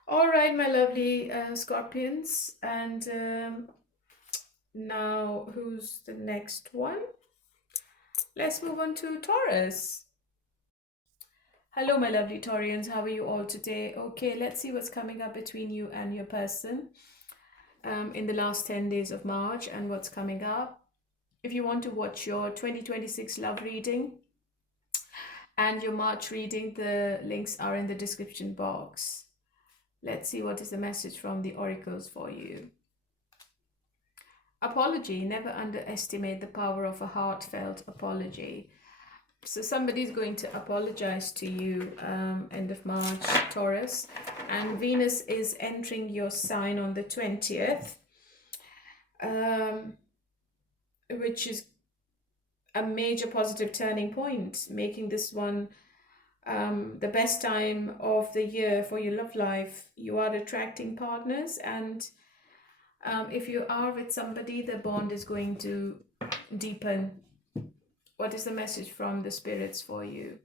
All right, my lovely Scorpions. And now, who's the next one? Let's move on to Taurus. Hello, my lovely Taurians. How are you all today? Okay, let's see what's coming up between you and your person in the last 10 days of March and what's coming up. If you want to watch your 2026 love reading, And your March reading, the links are in the description box. Let's see what is the message from the oracles for you. Apology. Never underestimate the power of a heartfelt apology. So somebody's going to apologize to you end of March, Taurus. And Venus is entering your sign on the 20th, which is a major positive turning point, making this one the best time of the year for your love life. You are attracting partners, and if you are with somebody, the bond is going to deepen. What is the message from the spirits for you?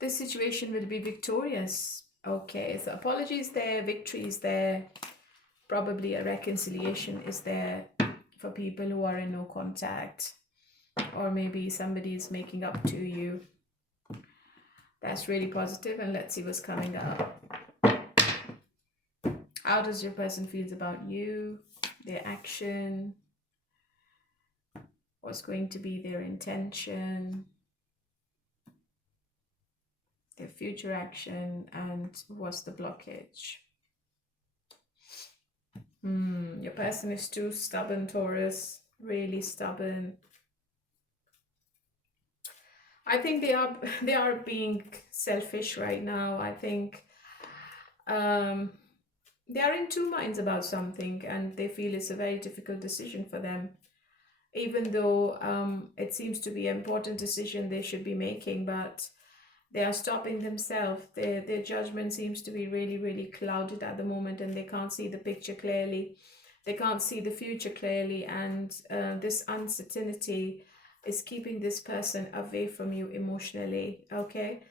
This situation will be victorious. Okay, so apology is there, victory is there, probably a reconciliation is there for people who are in no contact, or maybe somebody is making up to you. That's really positive, and let's see what's coming up. How does your person feel about you, their action? What's going to be their intention, their future action, and what's the blockage? Your person is too stubborn, Taurus, really stubborn. I think they are being selfish right now. I think they are in two minds about something, and they feel it's a very difficult decision for them, even though it seems to be an important decision they should be making, but they are stopping themselves. Their judgment seems to be really, really clouded at the moment, and they can't see the picture clearly. They can't see the future clearly, and this uncertainty is keeping this person away from you emotionally. Okay,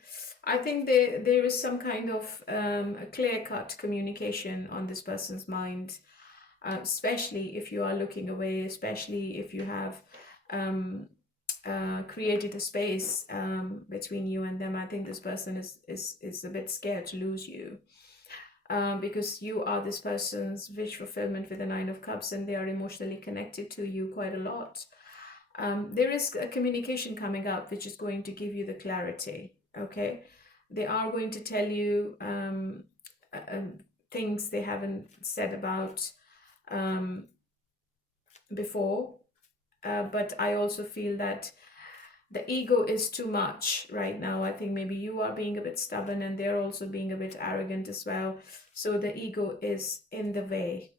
I think there is some kind of clear-cut communication on this person's mind, especially if you are looking away, especially if you have created a space between you and them. I think this person is a bit scared to lose you, because you are this person's wish fulfillment with the Nine of Cups, and they are emotionally connected to you quite a lot. There is a communication coming up which is going to give you the clarity. Okay, they are going to tell you things they haven't said about before, but I also feel that the ego is too much right now. I think maybe you are being a bit stubborn, and they're also being a bit arrogant as well. So the ego is in the way.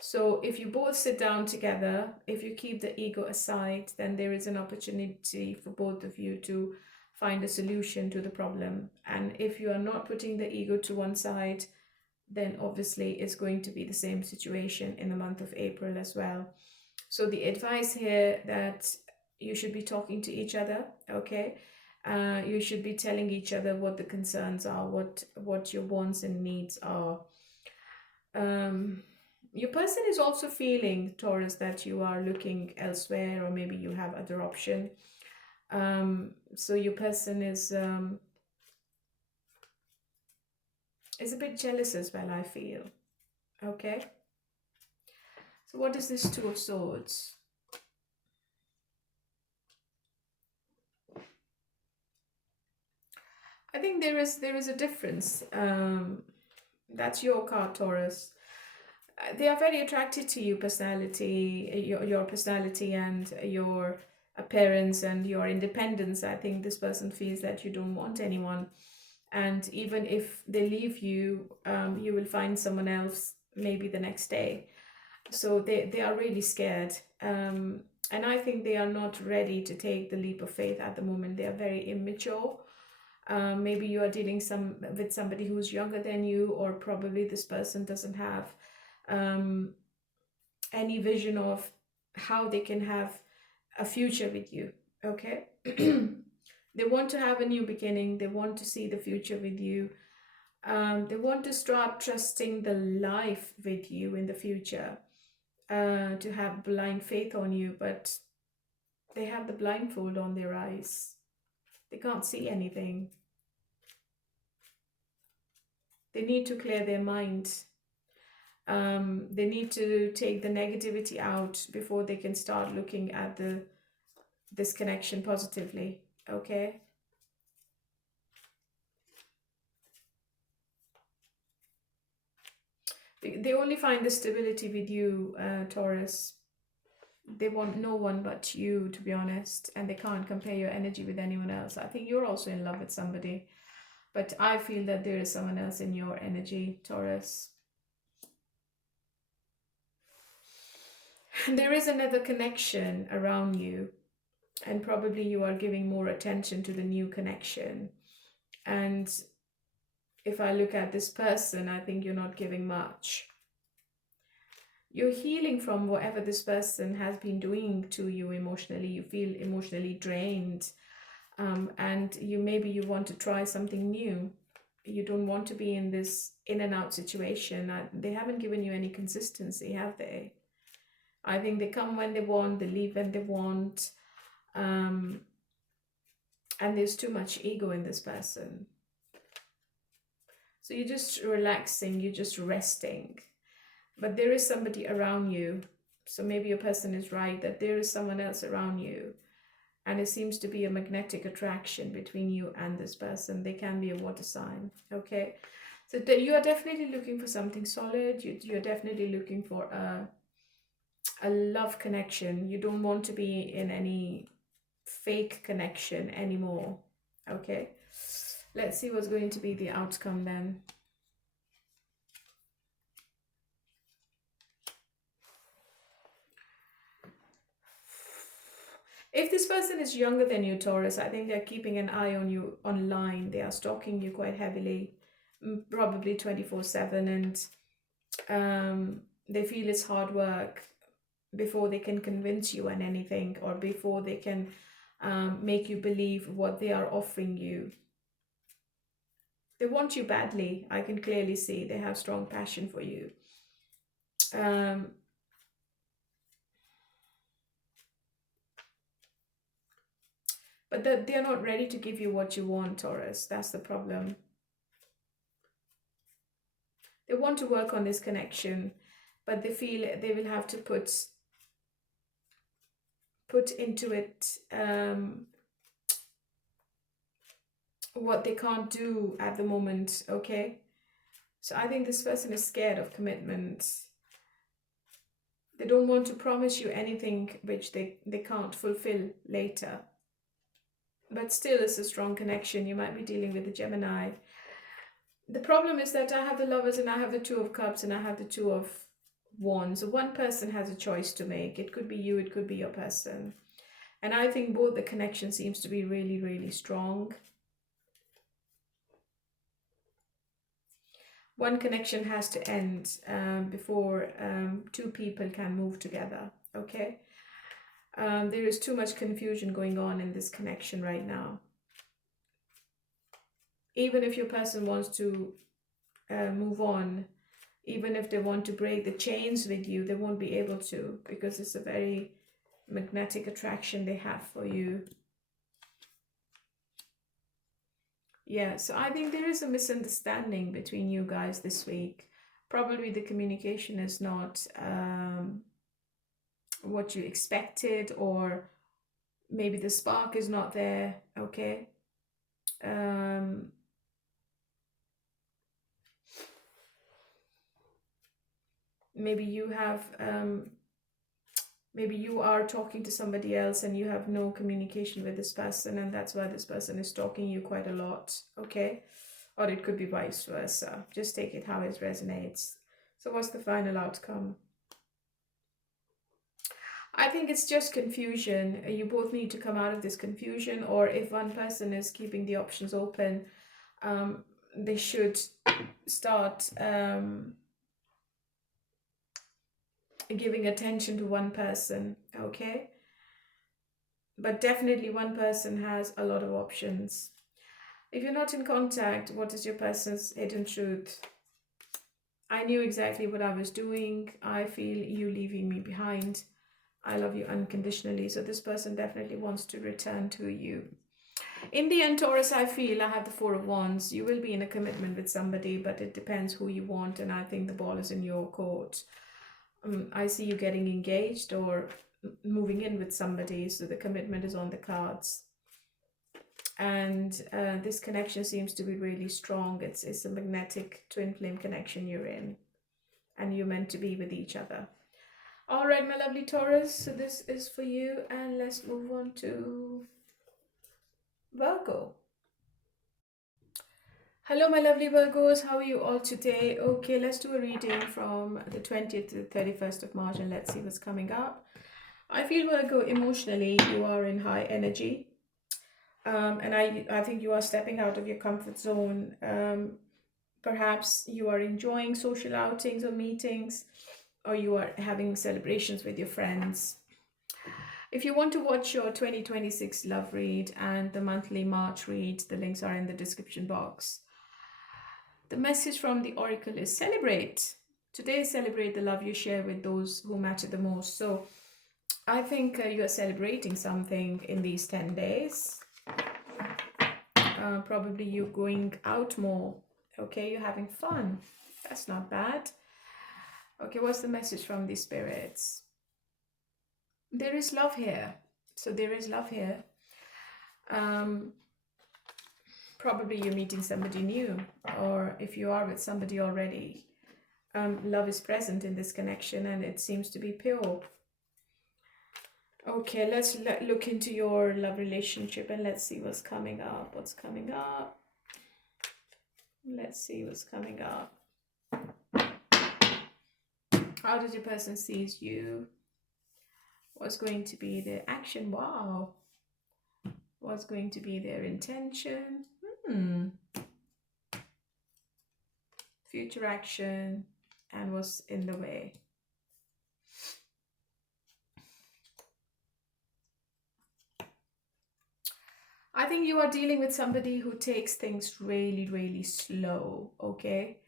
So if you both sit down together, if you keep the ego aside, then there is an opportunity for both of you to find a solution to the problem. And if you are not putting the ego to one side, then obviously it's going to be the same situation in the month of April as well. So the advice here that you should be talking to each other, okay? You should be telling each other what the concerns are, what your wants and needs are. Your person is also feeling, Taurus, that you are looking elsewhere, or maybe you have other option. So your person is a bit jealous as well, I feel. Okay. So what is this Two of Swords? I think there is a difference. That's your card, Taurus. They are very attracted to you, personality, your personality, and your appearance and your independence. I think this person feels that you don't want anyone, and even if they leave you, you will find someone else maybe the next day. So they are really scared, and I think they are not ready to take the leap of faith at the moment. They are very immature. Maybe you are dealing with somebody who's younger than you, or probably this person doesn't have any vision of how they can have a future with you. Okay. They want to have a new beginning. They want to see the future with you. They want to start trusting the life with you in the future, to have blind faith on you, but they have the blindfold on their eyes. They can't see anything. They need to clear their mind. They need to take the negativity out before they can start looking at this connection positively. okay? They only find the stability with you, Taurus. They want no one but you, to be honest, and they can't compare your energy with anyone else. I think you're also in love with somebody, but I feel that there is someone else in your energy, Taurus. And there is another connection around you, and probably you are giving more attention to the new connection. And if I look at this person, I think you're not giving much. You're healing from whatever this person has been doing to you emotionally. You feel emotionally drained, and maybe you want to try something new. You don't want to be in this in and out situation. They haven't given you any consistency, have they? I think they come when they want, they leave when they want, and there's too much ego in this person. So you're just relaxing, you're just resting. But there is somebody around you. So maybe your person is right, that there is someone else around you. And it seems to be a magnetic attraction between you and this person. They can be a water sign, okay? So you are definitely looking for something solid. You're definitely looking for a love connection. You don't want to be in any fake connection anymore, okay? Let's see what's going to be the outcome then. If this person is younger than you, Taurus, I think they're keeping an eye on you online. They are stalking you quite heavily, probably 24/7, and they feel it's hard work before they can convince you on anything, or before they can make you believe what they are offering you. They want you badly. I can clearly see they have strong passion for you. But they're not ready to give you what you want, Taurus. That's the problem. They want to work on this connection, but they feel they will have to put into it what they can't do at the moment, okay? So I think this person is scared of commitment. They don't want to promise you anything which they can't fulfill later. But still, it's a strong connection. You might be dealing with a Gemini. The problem is that I have the Lovers and I have the Two of Cups and I have the Two of Wands. So one person has a choice to make. It could be you, it could be your person. And I think both the connection seems to be really, really strong. One connection has to end before two people can move together, okay? There is too much confusion going on in this connection right now. Even if your person wants to move on, even if they want to break the chains with you, they won't be able to, because it's a very magnetic attraction they have for you. Yeah, so I think there is a misunderstanding between you guys this week. Probably the communication is not what you expected, or maybe the spark is not there, okay? Maybe you have maybe you are talking to somebody else and you have no communication with this person, and that's why this person is stalking you quite a lot, okay? Or it could be vice versa. Just take it how it resonates. So what's the final outcome? I think it's just confusion. You both need to come out of this confusion, or if one person is keeping the options open, they should start giving attention to one person, okay? But definitely one person has a lot of options. If you're not in contact, what is your person's hidden truth? I knew exactly what I was doing. I feel you leaving me behind. I love you unconditionally. So this person definitely wants to return to you. In the end, Taurus, I feel I have the Four of Wands. You will be in a commitment with somebody, but it depends who you want. And I think the ball is in your court. I see you getting engaged or moving in with somebody. So the commitment is on the cards. And this connection seems to be really strong. It's a magnetic twin flame connection you're in, and you're meant to be with each other. All right, my lovely Taurus, so this is for you, and let's move on to Virgo. Hello, my lovely Virgos. How are you all today? Okay, let's do a reading from the 20th to the 31st of March, and let's see what's coming up. I feel, Virgo, emotionally, you are in high energy. And I think you are stepping out of your comfort zone. Perhaps you are enjoying social outings or meetings, or you are having celebrations with your friends. If you want to watch your 2026 love read and the monthly March read, the links are in the description box. The message from the oracle is celebrate. Today, celebrate the love you share with those who matter the most. So I think you are celebrating something in these 10 days. Probably you're going out more. Okay, you're having fun. That's not bad. Okay, what's the message from the spirits? There is love here. So there is love here. Probably you're meeting somebody new, or if you are with somebody already, love is present in this connection, and it seems to be pure. Okay, let's look into your love relationship, and let's see what's coming up. What's coming up? Let's see what's coming up. How does your person sees you? What's going to be their action? Wow. What's going to be their intention? Future action, and what's in the way? I think you are dealing with somebody who takes things really, really slow, okay?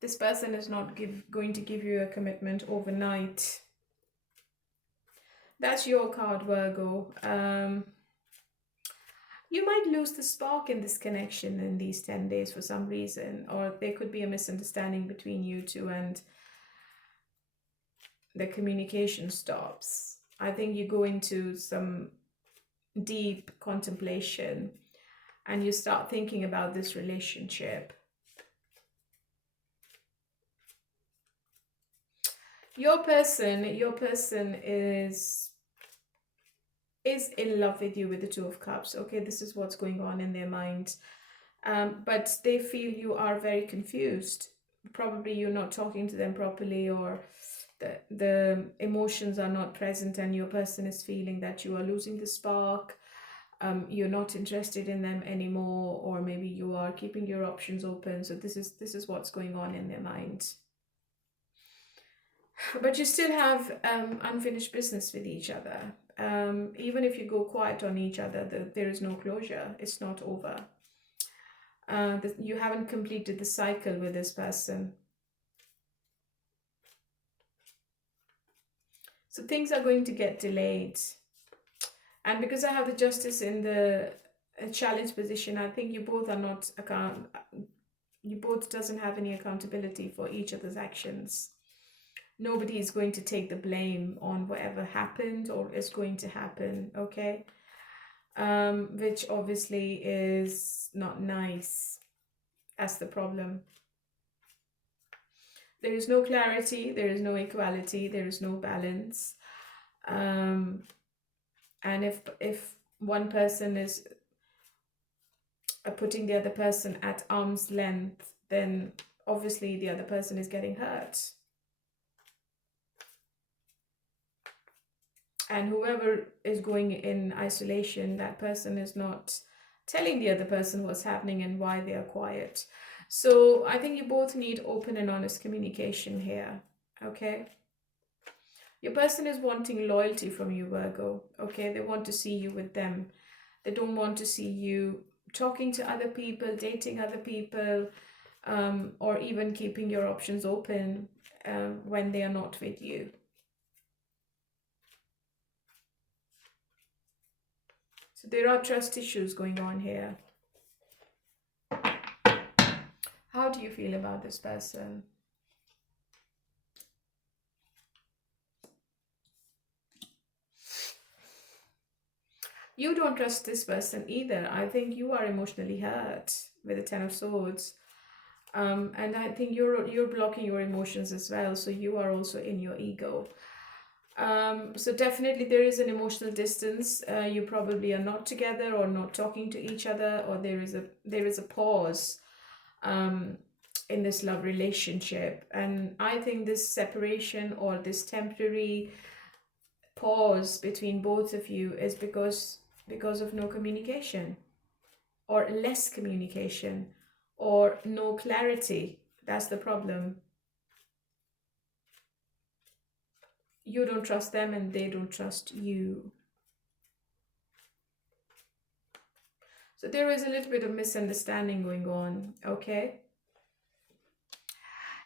This person is not going to give you a commitment overnight. That's your card, Virgo. You might lose the spark in this connection in these 10 days for some reason, or there could be a misunderstanding between you two and the communication stops. I think you go into some deep contemplation and you start thinking about this relationship. Your person is in love with you with the Two of Cups. Okay, this is what's going on in their mind. But they feel you are very confused. Probably you're not talking to them properly, or the emotions are not present, and your person is feeling that you are losing the spark. You're not interested in them anymore, or maybe you are keeping your options open. So this is what's going on in their mind. But you still have unfinished business with each other. Even if you go quiet on each other, there is no closure. It's not over. You haven't completed the cycle with this person. So things are going to get delayed. And because I have the Justice in the challenge position, I think you both are not you both doesn't have any accountability for each other's actions. Nobody is going to take the blame on whatever happened or is going to happen, okay? Which obviously is not nice. That's the problem. There is no clarity, there is no equality, there is no balance. And if one person is putting the other person at arm's length, then obviously the other person is getting hurt. And whoever is going in isolation, that person is not telling the other person what's happening and why they are quiet. So I think you both need open and honest communication here, okay? Your person is wanting loyalty from you, Virgo, okay? They want to see you with them. They don't want to see you talking to other people, dating other people, or even keeping your options open when they are not with you. So there are trust issues going on here. How do you feel about this person? You don't trust this person either. I think you are emotionally hurt with the Ten of Swords. And I think you're blocking your emotions as well. So you are also in your ego. So definitely there is an emotional distance. You probably are not together or not talking to each other, or there is a pause in this love relationship. And I think this separation or this temporary pause between both of you is because of no communication, or less communication, or no clarity. That's the problem. You don't trust them and they don't trust you. So there is a little bit of misunderstanding going on, okay?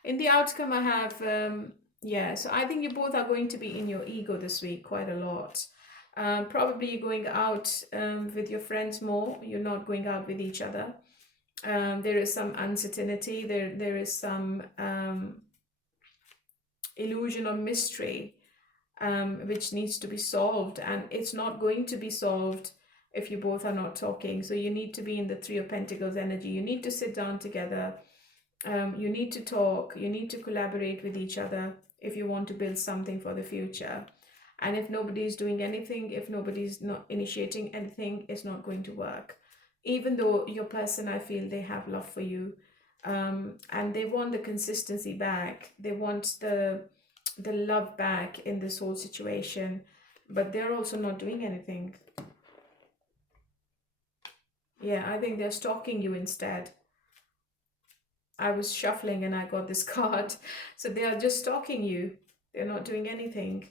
In the outcome I have, so I think you both are going to be in your ego this week quite a lot. Probably you're going out with your friends more. You're not going out with each other. There is some uncertainty. There is some illusion of mystery which needs to be solved, and it's not going to be solved if you both are not talking. So you need to be in the Three of Pentacles energy. You need to sit down together. You need to talk. You need to collaborate with each other if you want to build something for the future. And if nobody is doing anything, if nobody's not initiating anything, it's not going to work. Even though your person, I feel they have love for you, and they want the consistency back. They want the love back in this whole situation, but they're also not doing anything. Yeah, I think they're stalking you instead. I was shuffling and I got this card. So they are just stalking you. They're not doing anything.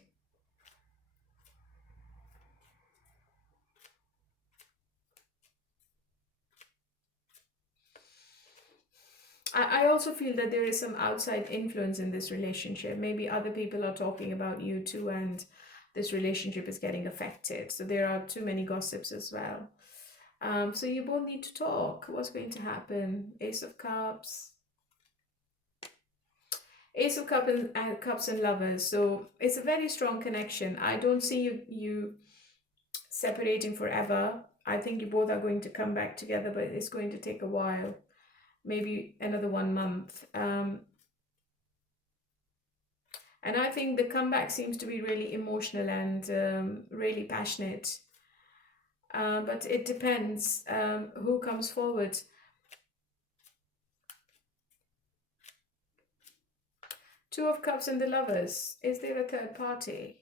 I also feel that there is some outside influence in this relationship. Maybe other people are talking about you too, and this relationship is getting affected. So there are too many gossips as well. So you both need to talk. What's going to happen? Ace of Cups. Ace of Cups and Lovers. So it's a very strong connection. I don't see you separating forever. I think you both are going to come back together, but it's going to take a while. Maybe another 1 month. And I think the comeback seems to be really emotional and really passionate. But it depends who comes forward. Two of Cups and the Lovers. Is there a third party?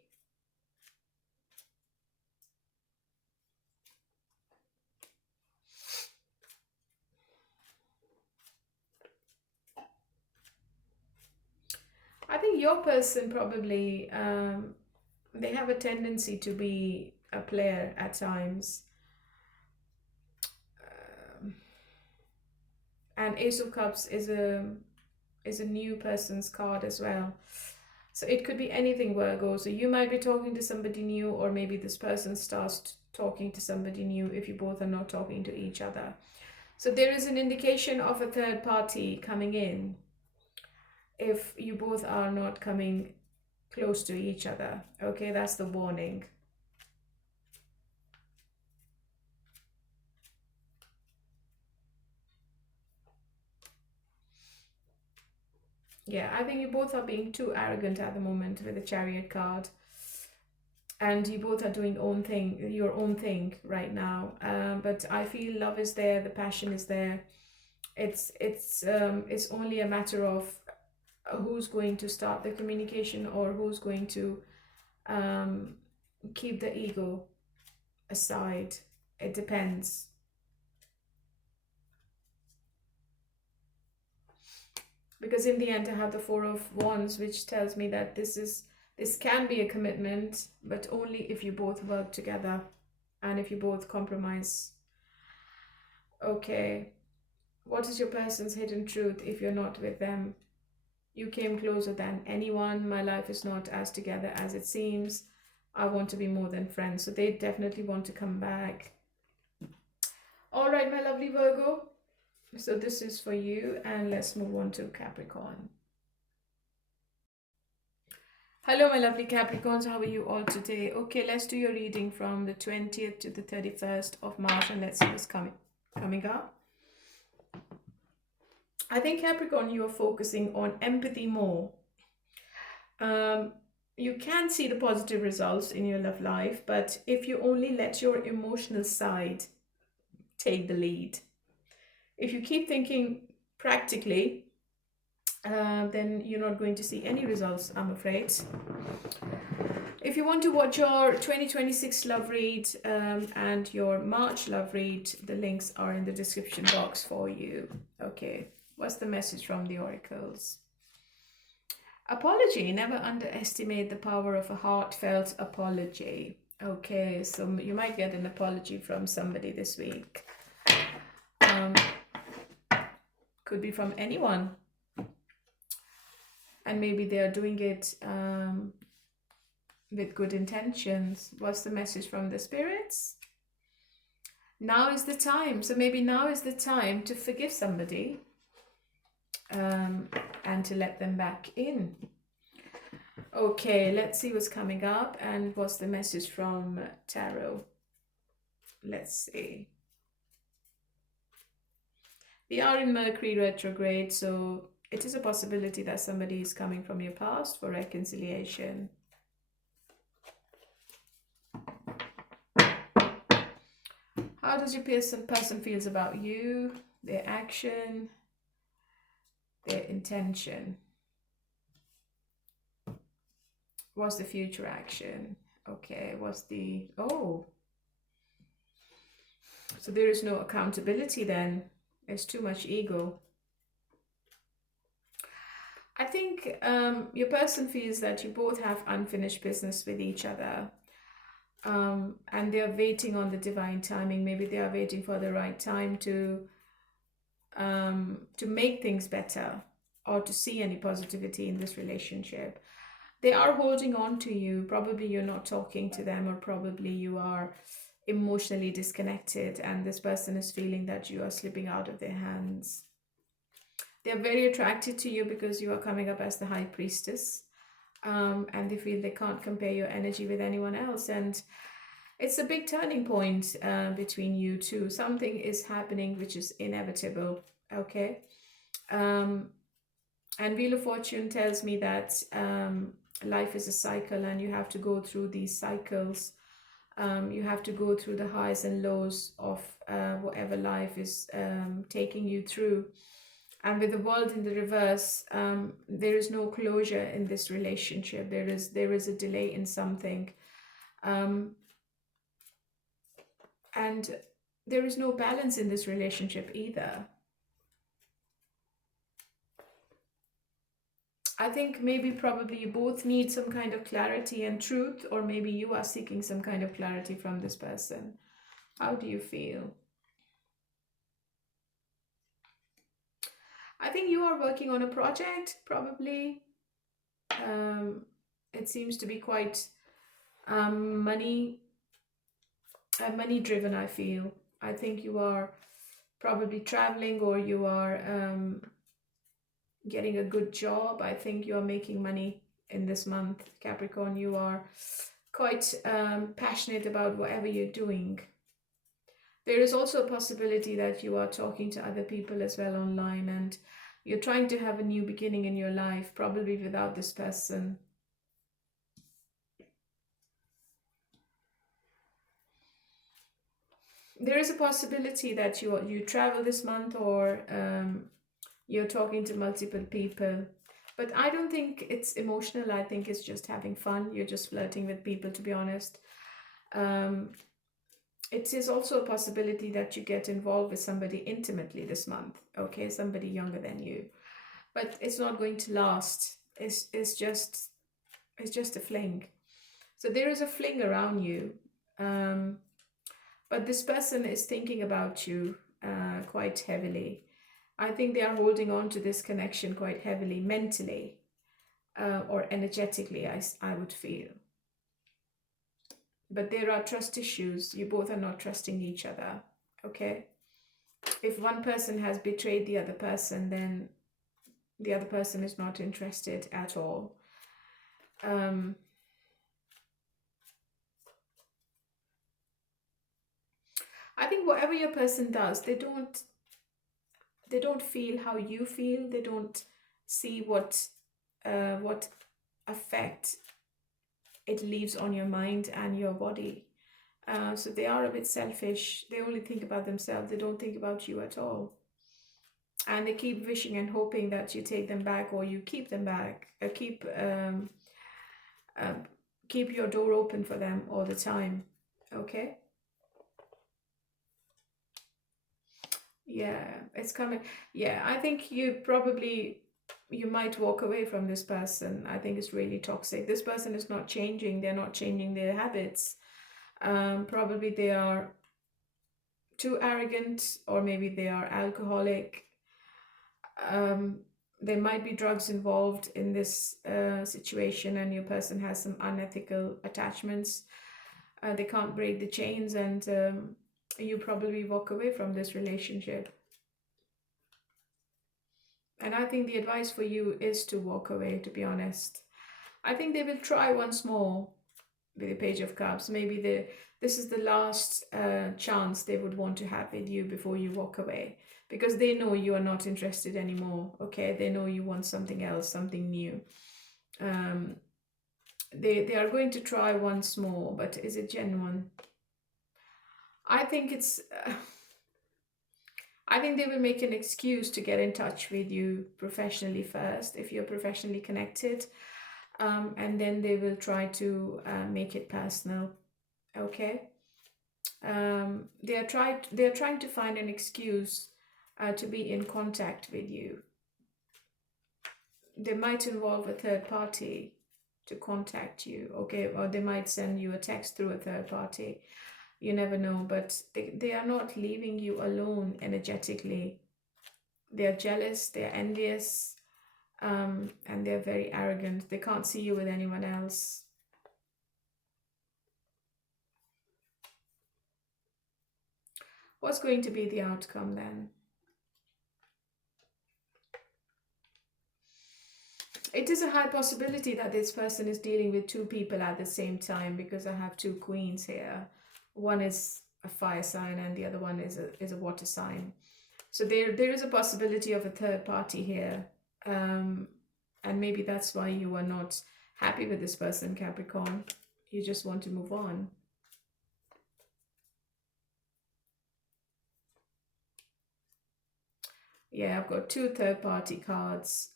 I think your person probably, they have a tendency to be a player at times. And Ace of Cups is a new person's card as well. So it could be anything, Virgo. So you might be talking to somebody new, or maybe this person starts talking to somebody new if you both are not talking to each other. So there is an indication of a third party coming in if you both are not coming close to each other. Okay, that's the warning. Yeah, I think you both are being too arrogant at the moment with the Chariot card. And you both are doing your own thing right now. But I feel love is there, the passion is there. It's only a matter of who's going to start the communication, or who's going to keep the ego aside. It depends. Because in the end I have the Four of Wands, which tells me that this can be a commitment, but only if you both work together and if you both compromise. Okay, what is your person's hidden truth if you're not with them? You came closer than anyone. My life is not as together as it seems. I want to be more than friends. So they definitely want to come back. All right, my lovely Virgo. So this is for you, and let's move on to Capricorn. Hello, my lovely Capricorns. How are you all today? Okay, let's do your reading from the 20th to the 31st of March, and let's see what's coming up. I think Capricorn, you are focusing on empathy more. You can see the positive results in your love life, but if you only let your emotional side take the lead, if you keep thinking practically, then you're not going to see any results, I'm afraid. If you want to watch your 2026 love read and your March love read, the links are in the description box for you. Okay, what's the message from the oracles? Apology. Never underestimate the power of a heartfelt apology. Okay, so you might get an apology from somebody this week. Could be from anyone. And maybe they are doing it with good intentions. What's the message from the spirits? Now is the time. So maybe now is the time to forgive somebody and to let them back in. Okay, let's see what's coming up and what's the message from Tarot. Let's see. We are in Mercury retrograde, so it is a possibility that somebody is coming from your past for reconciliation. How does your person feels about you, their action, their intention? What's the future action? Okay, what's the... Oh. So there is no accountability then. There's too much ego. I think your person feels that you both have unfinished business with each other. And they're waiting on the divine timing. Maybe they are waiting for the right time to make things better or to see any positivity in this relationship. They are holding on to you. Probably you're not talking to them, or probably you are emotionally disconnected and this person is feeling that you are slipping out of their hands. They're very attracted to you because you are coming up as the high priestess. And they feel they can't compare your energy with anyone else. And it's a big turning point between you two. Something is happening which is inevitable. Okay. And Wheel of Fortune tells me that life is a cycle and you have to go through these cycles. You have to go through the highs and lows of whatever life is taking you through. And with the world in the reverse, there is no closure in this relationship. There is a delay in something. And there is no balance in this relationship either. I think maybe probably you both need some kind of clarity and truth, or maybe you are seeking some kind of clarity from this person. How do you feel? I think you are working on a project, probably. It seems to be quite money driven, I feel. I think you are probably traveling, or you are getting a good job. I think you are making money in this month, Capricorn. You are quite passionate about whatever you're doing. There is also a possibility that you are talking to other people as well online, and you're trying to have a new beginning in your life, probably without this person. There is a possibility that you travel this month, or you're talking to multiple people. But I don't think it's emotional. I think it's just having fun. You're just flirting with people, to be honest. It is also a possibility that you get involved with somebody intimately this month. Okay, somebody younger than you. But it's not going to last. It's just a fling. So there is a fling around you. But this person is thinking about you quite heavily. I think they are holding on to this connection quite heavily, mentally or energetically, I would feel. But there are trust issues. You both are not trusting each other, okay? If one person has betrayed the other person, then the other person is not interested at all. Um, I think whatever your person does, they don't feel how you feel. They don't see what effect it leaves on your mind and your body. So they are a bit selfish. They only think about themselves. They don't think about you at all. And they keep wishing and hoping that you take them back or you keep them back. Um, keep your door open for them all the time. Okay? Yeah, it's coming. Yeah, I think you might walk away from this person. I think it's really toxic. This person is not changing. They're not changing their habits. Probably they are too arrogant, or maybe they are alcoholic. Um, there might be drugs involved in this situation, and your person has some unethical attachments. They can't break the chains, and you probably walk away from this relationship. And I think the advice for you is to walk away, to be honest. I think they will try once more with the Page of Cups. Maybe this is the last chance they would want to have with you before you walk away. Because they know you are not interested anymore, okay? They know you want something else, something new. They are going to try once more, but is it genuine? I think it's... I think they will make an excuse to get in touch with you professionally first, if you're professionally connected. And then they will try to make it personal. Okay? They are trying to find an excuse to be in contact with you. They might involve a third party to contact you, okay? Or they might send you a text through a third party. You never know, but they are not leaving you alone energetically. They are jealous, they are envious, and they're very arrogant. They can't see you with anyone else. What's going to be the outcome then? It is a high possibility that this person is dealing with two people at the same time, because I have two queens here. One is a fire sign and the other one is a water sign. So there is a possibility of a third party here. And maybe that's why you are not happy with this person, Capricorn. You just want to move on. Yeah, I've got two third party cards.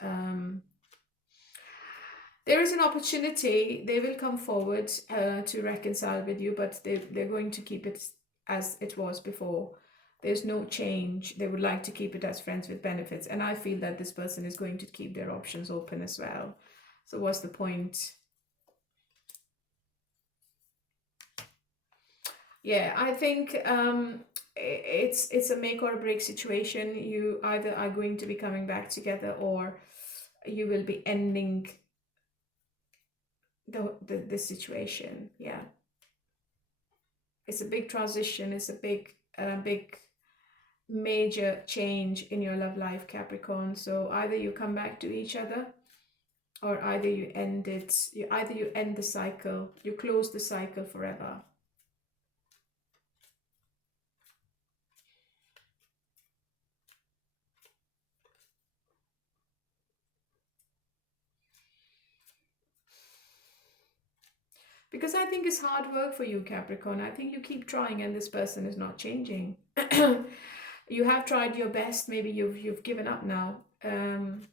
There is an opportunity. They will come forward to reconcile with you, but they're going to keep it as it was before. There's no change. They would like to keep it as friends with benefits. And I feel that this person is going to keep their options open as well. So what's the point? Yeah, I think it's a make or break situation. You either are going to be coming back together, or you will be ending the situation. Yeah, it's a big transition. It's a big major change in your love life, Capricorn. So either you come back to each other, or either you end it. Either you end the cycle, you close the cycle forever. Because I think it's hard work for you, Capricorn. I think you keep trying and this person is not changing. You have tried your best. Maybe you've given up now. And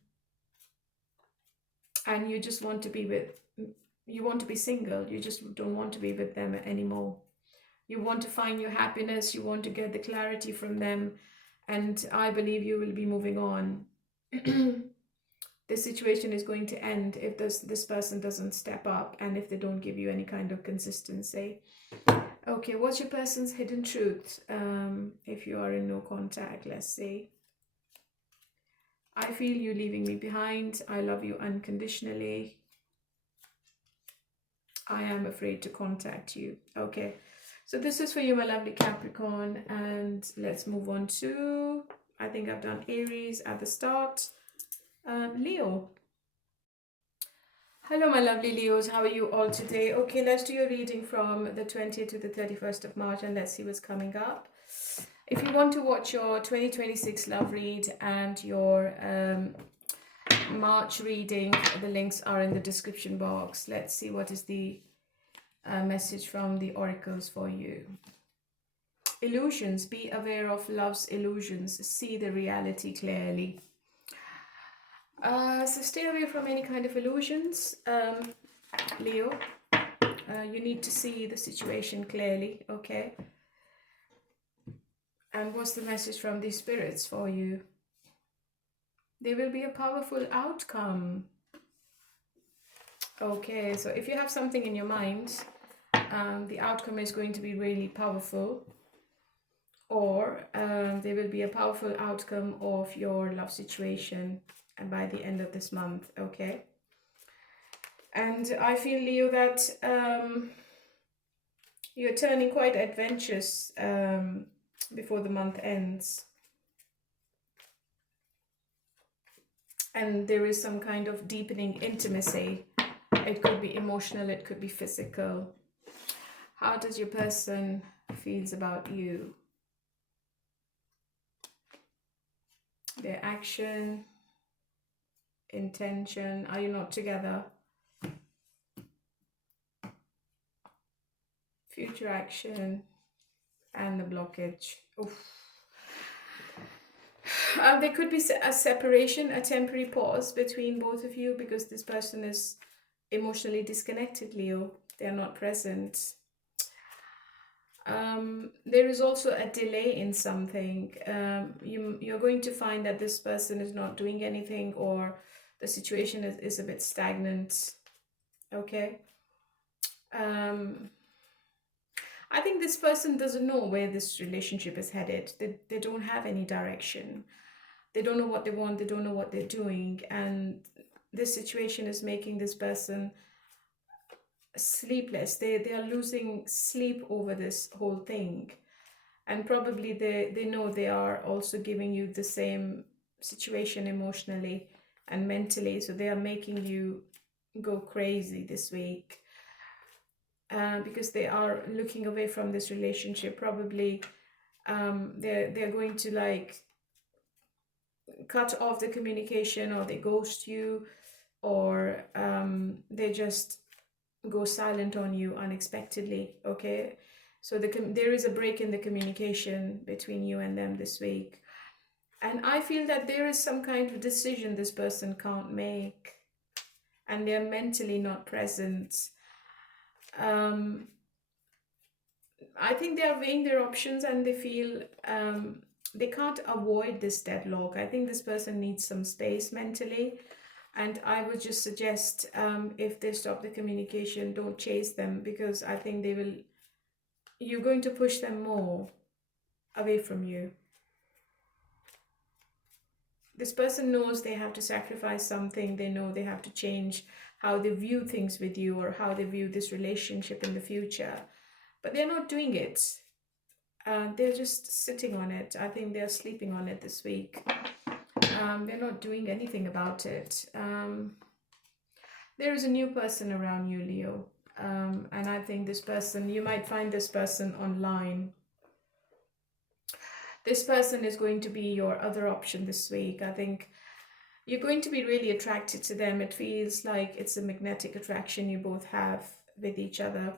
you just want to be single. You just don't want to be with them anymore. You want to find your happiness. You want to get the clarity from them. And I believe you will be moving on. This situation is going to end if this person doesn't step up and if they don't give you any kind of consistency. Okay, what's your person's hidden truth? If you are in no contact, let's see. I feel you leaving me behind. I love you unconditionally. I am afraid to contact you. Okay, so this is for you, my lovely Capricorn. And let's move on to, I think I've done Aries at the start. Leo. Hello, my lovely Leos. How are you all today? Okay, let's do your reading from the 20th to the 31st of March and let's see what's coming up. If you want to watch your 2026 love read and your March reading, the links are in the description box. Let's see what is the message from the oracles for you. Illusions. Be aware of love's illusions. See the reality clearly. So stay away from any kind of illusions, Leo. You need to see the situation clearly, okay? And what's the message from the spirits for you? There will be a powerful outcome. Okay, so if you have something in your mind, the outcome is going to be really powerful, or there will be a powerful outcome of your love situation and by the end of this month, okay? And I feel, Leo, that you're turning quite adventurous before the month ends. And there is some kind of deepening intimacy. It could be emotional, it could be physical. How does your person feels about you? Their action, intention. Are you not together? Future action and the blockage. Oof. There could be a separation, a temporary pause between both of you because this person is emotionally disconnected, Leo. They are not present. There is also a delay in something. You're going to find that this person is not doing anything, or the situation is a bit stagnant. Okay. I think this person doesn't know where this relationship is headed. They don't have any direction. They don't know what they want. They don't know what they're doing. And this situation is making this person sleepless. They are losing sleep over this whole thing. And probably they know they are also giving you the same situation emotionally and mentally. So they are making you go crazy this week. Because they are looking away from this relationship. Probably they're going to like cut off the communication, or they ghost you, or they just go silent on you unexpectedly. Okay, so there is a break in the communication between you and them this week. And I feel that there is some kind of decision this person can't make, and they're mentally not present. I think they are weighing their options, and they feel they can't avoid this deadlock. I think this person needs some space mentally. And I would just suggest, if they stop the communication, don't chase them, because I think you're going to push them more away from you. This person knows they have to sacrifice something. They know they have to change how they view things with you, or how they view this relationship in the future. But they're not doing it. They're just sitting on it. I think they're sleeping on it this week. They're not doing anything about it. There is a new person around you, Leo. And I think this person, you might find this person online. This person is going to be your other option this week. I think you're going to be really attracted to them. It feels like it's a magnetic attraction you both have with each other.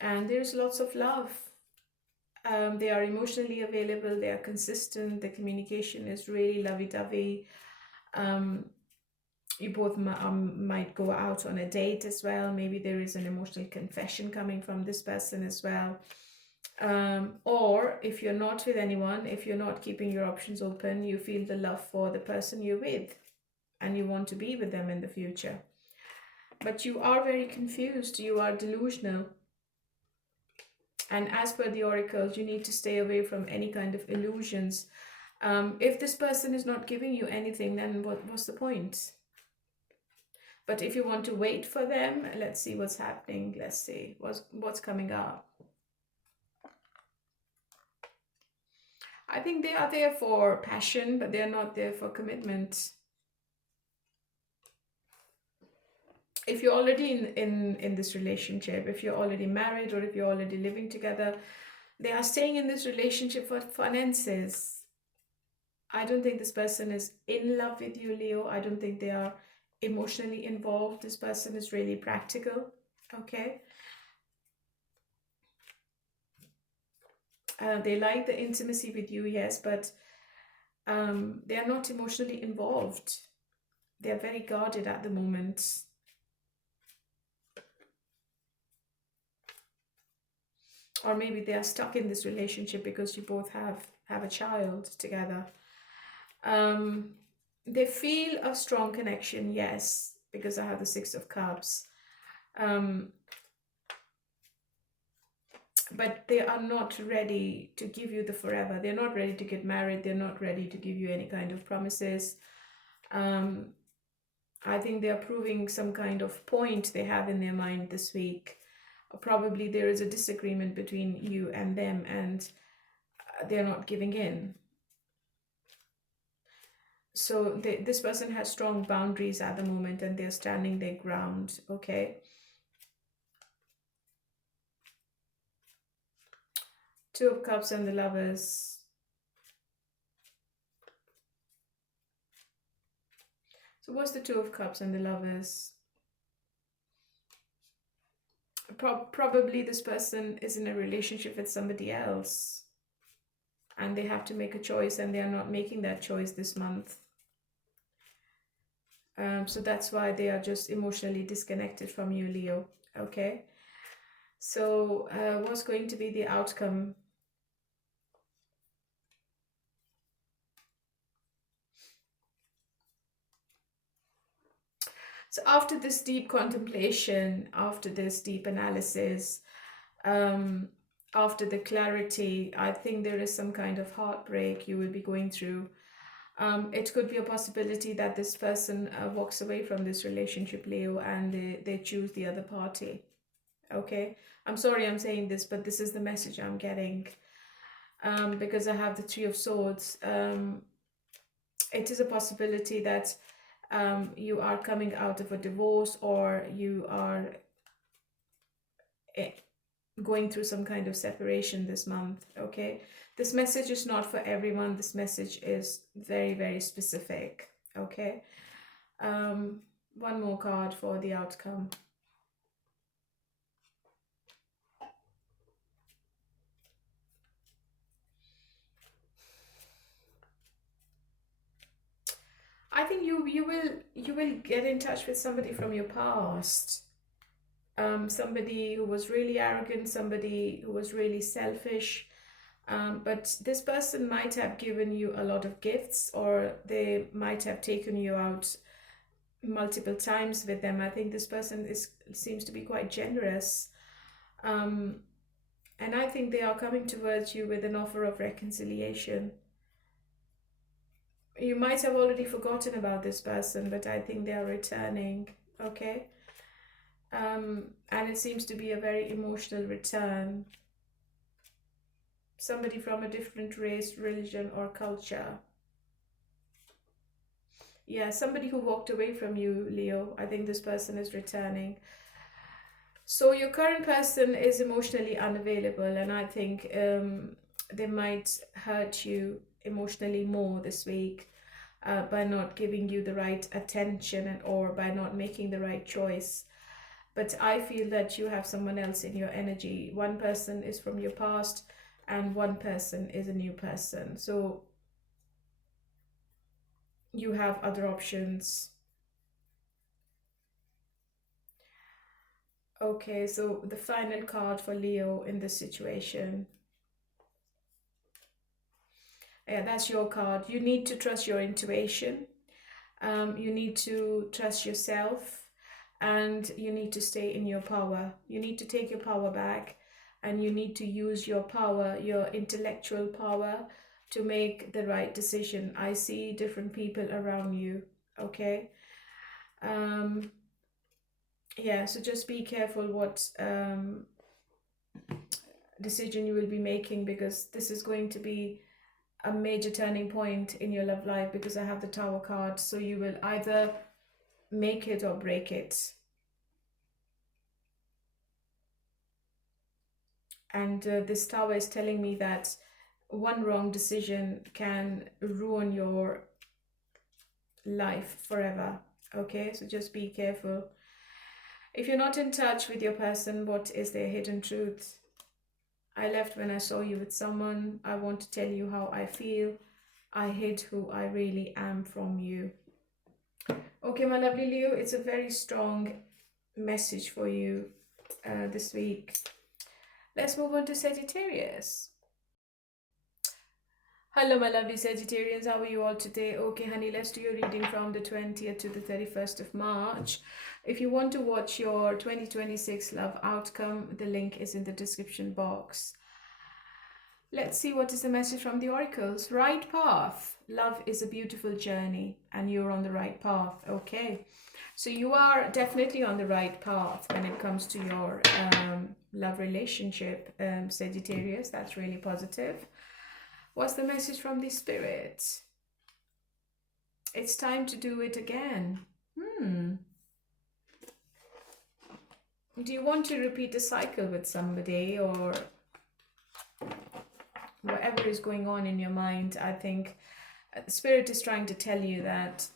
And there's lots of love. They are emotionally available. They are consistent. The communication is really lovey-dovey. You both might go out on a date as well. Maybe there is an emotional confession coming from this person as well. Or if you're not with anyone, if you're not keeping your options open, you feel the love for the person you're with and you want to be with them in the future. But you are very confused. You are delusional. And as per the oracles, you need to stay away from any kind of illusions. If this person is not giving you anything, then what's the point? But if you want to wait for them, let's see what's happening. Let's see what's coming up. I think they are there for passion, but they're not there for commitment. if you're already in this relationship, if you're already married, or if you're already living together, they are staying in this relationship for finances. I don't think this person is in love with you, Leo. I don't think they are emotionally involved. This person is really practical. Okay. They like the intimacy with you, yes, but they are not emotionally involved. They are very guarded at the moment. Or maybe they are stuck in this relationship because you both have a child together. They feel a strong connection, yes, because I have the Six of Cups. But they are not ready to give you the forever. They're not ready to get married. They're not ready to give you any kind of promises. I think they are proving some kind of point they have in their mind this week. Probably there is a disagreement between you and them, and they're not giving in. So this person has strong boundaries at the moment, and they're standing their ground. Okay. Two of Cups and the Lovers. So what's the Two of Cups and the Lovers? Probably this person is in a relationship with somebody else, and they have to make a choice, and they are not making that choice this month. So that's why they are just emotionally disconnected from you, Leo. Okay. So what's going to be the outcome? So after this deep contemplation, after this deep analysis, after the clarity, I think there is some kind of heartbreak you will be going through. It could be a possibility that this person walks away from this relationship, Leo, and they choose the other party. Okay. I'm sorry I'm saying this, but this is the message I'm getting. Because I have the Three of Swords. It is a possibility that you are coming out of a divorce, or you are going through some kind of separation this month. Okay. This message is not for everyone. This message is very, very specific. Okay. One more card for the outcome. I think you will get in touch with somebody from your past. Somebody who was really arrogant, somebody who was really selfish. But this person might have given you a lot of gifts, or they might have taken you out multiple times with them. I think this person seems to be quite generous. And I think they are coming towards you with an offer of reconciliation. You might have already forgotten about this person, but I think they are returning. Okay. And it seems to be a very emotional return. Somebody from a different race, religion, or culture. Yeah, somebody who walked away from you, Leo. I think this person is returning. So your current person is emotionally unavailable, and I think they might hurt you emotionally more this week by not giving you the right attention, or by not making the right choice. But I feel that you have someone else in your energy. One person is from your past, and one person is a new person. So you have other options. Okay, so the final card for Leo in this situation. Yeah, that's your card. You need to trust your intuition. You need to trust yourself, and you need to stay in your power. You need to take your power back, and you need to use your power, your intellectual power, to make the right decision. I see different people around you. Okay. Yeah, so just be careful what decision you will be making, because this is going to be a major turning point in your love life, because I have the Tower card. So you will either make it or break it. And this Tower is telling me that one wrong decision can ruin your life forever. Okay, so just be careful. If you're not in touch with your person, what is their hidden truth? I left when I saw you with someone. I want to tell you how I feel. I hid who I really am from you. Okay, my lovely Leo, it's a very strong message for you this week. Let's move on to Sagittarius. Hello, my lovely Sagittarians. How are you all today? Okay, honey, let's do your reading from the 20th to the 31st of March. If you want to watch your 2026 love outcome, the link is in the description box. Let's see what is the message from the oracles. Right path. Love is a beautiful journey and you're on the right path. Okay, so you are definitely on the right path when it comes to your love relationship, Sagittarius. That's really positive. What's the message from the spirit? It's time to do it again. Do you want to repeat a cycle with somebody, or whatever is going on in your mind? I think the spirit is trying to tell you that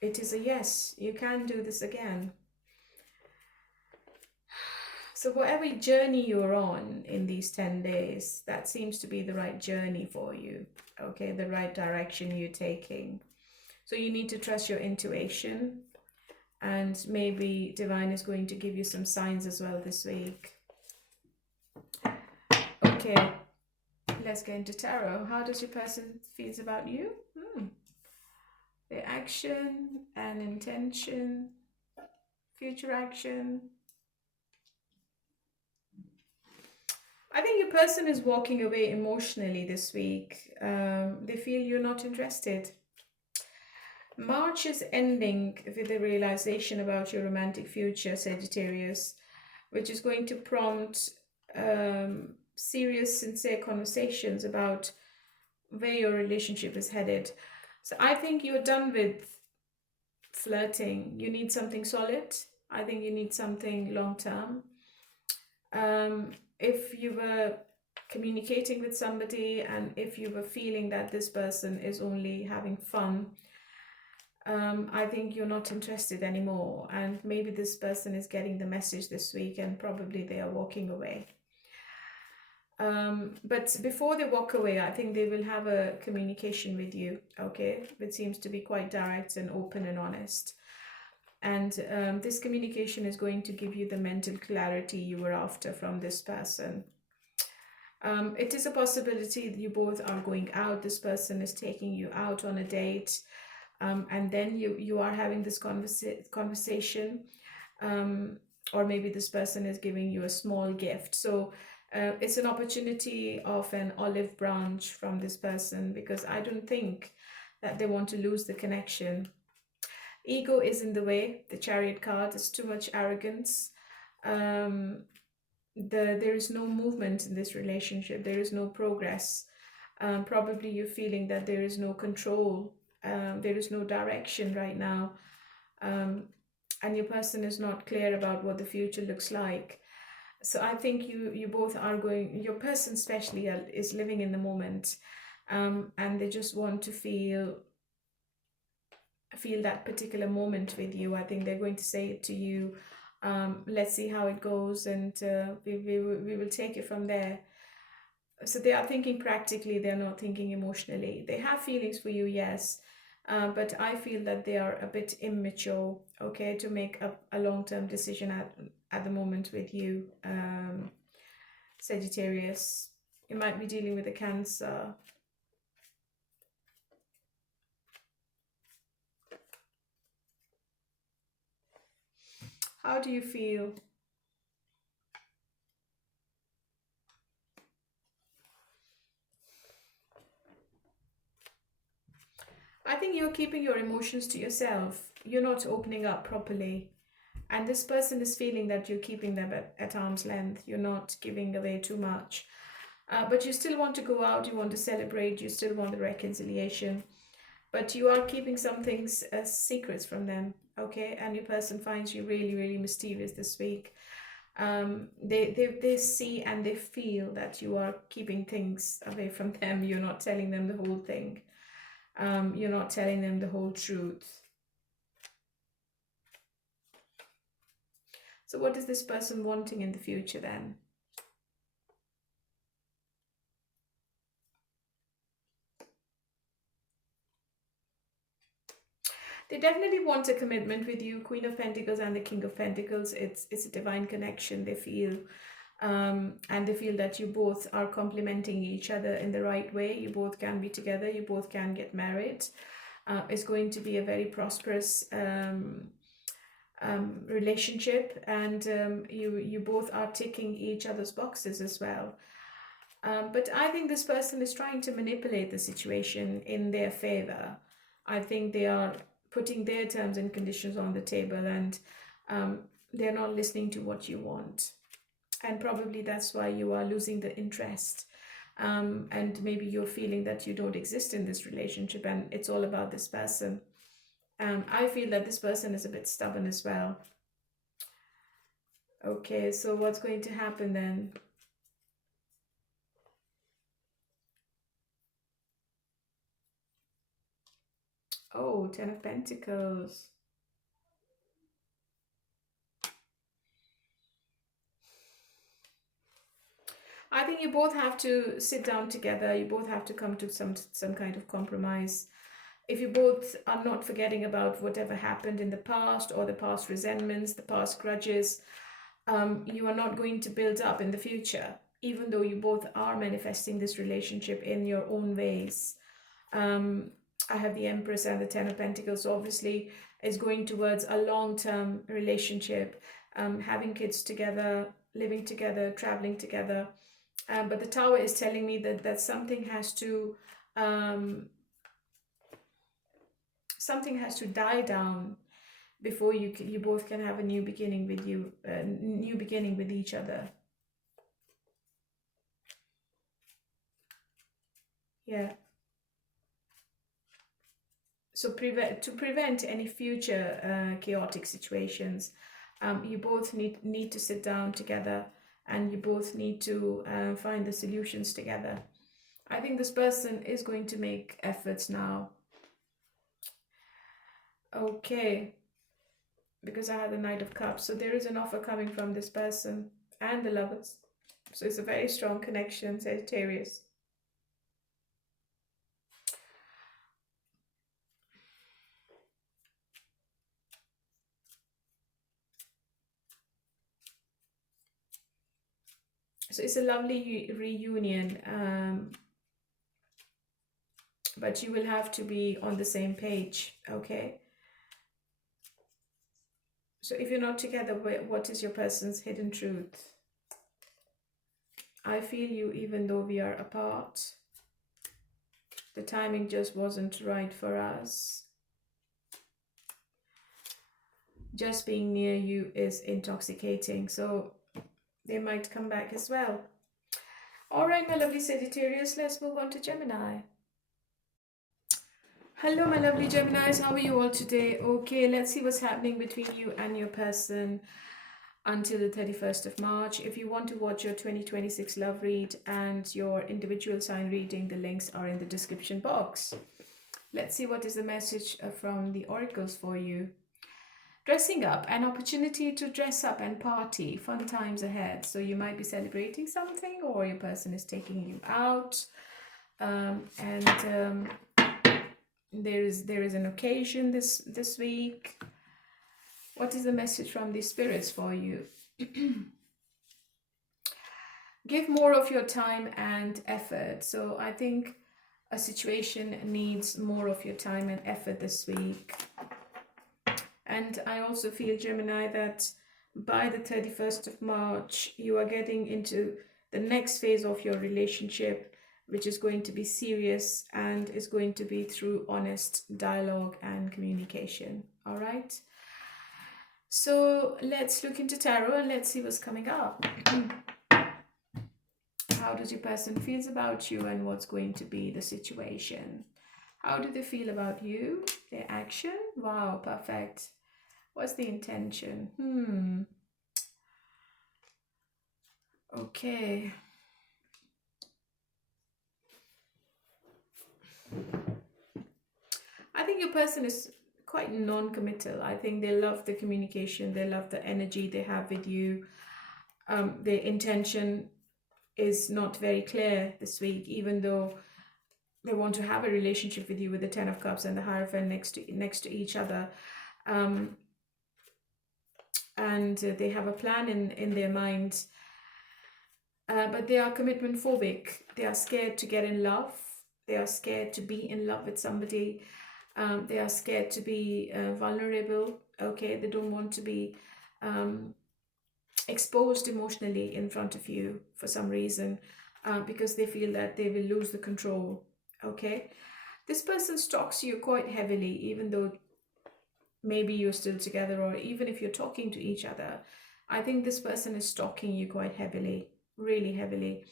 it is a yes, you can do this again. So whatever journey you're on in these 10 days, that seems to be the right journey for you. Okay, the right direction you're taking. So you need to trust your intuition, and maybe Divine is going to give you some signs as well this week. Okay, let's get into tarot. How does your person feel about you? Their action and intention, future action. I think your person is walking away emotionally this week. They feel you're not interested. March is ending with a realization about your romantic future, Sagittarius, which is going to prompt serious, sincere conversations about where your relationship is headed. So I think you're done with flirting. You need something solid. I think you need something long-term. If you were communicating with somebody and if you were feeling that this person is only having fun, I think you're not interested anymore, and maybe this person is getting the message this week and probably they are walking away. But before they walk away, I think they will have a communication with you, okay? It seems to be quite direct and open and honest. And this communication is going to give you the mental clarity you were after from this person. It is a possibility that you both are going out. This person is taking you out on a date. And then you are having this conversation. Or maybe this person is giving you a small gift. So it's an opportunity of an olive branch from this person, because I don't think that they want to lose the connection. Ego is in the way. The Chariot card is too much arrogance. There is no movement in this relationship. There is no progress. Probably you're feeling that there is no control. There is no direction right now. And your person is not clear about what the future looks like. So I think you both are going, your person especially is living in the moment, and they just want to feel that particular moment with you. I think they're going to say it to you. Let's see how it goes, and we will take it from there. So they are thinking practically, they're not thinking emotionally. They have feelings for you, yes, but I feel that they are a bit immature, okay, to make a long-term decision at the moment with you, Sagittarius. You might be dealing with a Cancer. How do you feel? I think you're keeping your emotions to yourself. You're not opening up properly. And this person is feeling that you're keeping them at arm's length. You're not giving away too much. But you still want to go out. You want to celebrate. You still want the reconciliation. But you are keeping some things as secrets from them. Okay? And your person finds you really, really mysterious this week. They see and they feel that you are keeping things away from them. You're not telling them the whole thing. You're not telling them the whole truth. So what is this person wanting in the future then? They definitely want a commitment with you. Queen of Pentacles and the King of Pentacles. It's a divine connection, they feel. And they feel that you both are complementing each other in the right way. You both can be together. You both can get married. It's going to be a very prosperous relationship, and you both are ticking each other's boxes as well. But I think this person is trying to manipulate the situation in their favor. I think they are putting their terms and conditions on the table, and they're not listening to what you want. And probably that's why you are losing the interest. And maybe you're feeling that you don't exist in this relationship and it's all about this person. I feel that this person is a bit stubborn as well. Okay, so what's going to happen then? Oh, Ten of Pentacles. I think you both have to sit down together. You both have to come to some kind of compromise. If you both are not forgetting about whatever happened in the past, or the past resentments, the past grudges, you are not going to build up in the future, even though you both are manifesting this relationship in your own ways. I have the Empress and the Ten of Pentacles. So obviously, it's going towards a long-term relationship, having kids together, living together, traveling together. But the Tower is telling me that something has to die down before you both can have a new beginning with with each other. Yeah. So to prevent any future chaotic situations, you both need to sit down together, and you both need to find the solutions together. I think this person is going to make efforts now. Okay. Because I had the Knight of Cups. So there is an offer coming from this person and the Lovers. So it's a very strong connection, Sagittarius. So it's a lovely reunion, but you will have to be on the same page, okay? So if you're not together, what is your person's hidden truth? I feel you even though we are apart. The timing just wasn't right for us. Just being near you is intoxicating, so they might come back as well. All right, my lovely Sagittarius, let's move on to Gemini. Hello, my lovely Geminis. How are you all today? Okay, let's see what's happening between you and your person until the 31st of March. If you want to watch your 2026 love read and your individual sign reading, the links are in the description box. Let's see what is the message from the oracles for you. Dressing up, an opportunity to dress up and party, fun times ahead. So you might be celebrating something, or your person is taking you out, there is an occasion this week. What is the message from the spirits for you? Give more of your time and effort. So I think a situation needs more of your time and effort this week. And I also feel, Gemini, that by the 31st of March, you are getting into the next phase of your relationship, which is going to be serious and is going to be through honest dialogue and communication. All right. So let's look into tarot and let's see what's coming up. How does your person feels about you, and what's going to be the situation? How do they feel about you? Their action? Wow, perfect. What's the intention? Okay. I think your person is quite non-committal. I think they love the communication, they love the energy they have with you. Their intention is not very clear this week, even though they want to have a relationship with you with the Ten of Cups and the Hierophant next to each other. Um, and they have a plan in their mind, but they are commitment phobic. They are scared to get in love. They are scared to be in love with somebody. They are scared to be vulnerable. Okay, they don't want to be exposed emotionally in front of you for some reason, because they feel that they will lose the control. Okay, this person stalks you quite heavily, even though maybe you're still together, or even if you're talking to each other. I think this person is stalking you quite heavily, really heavily.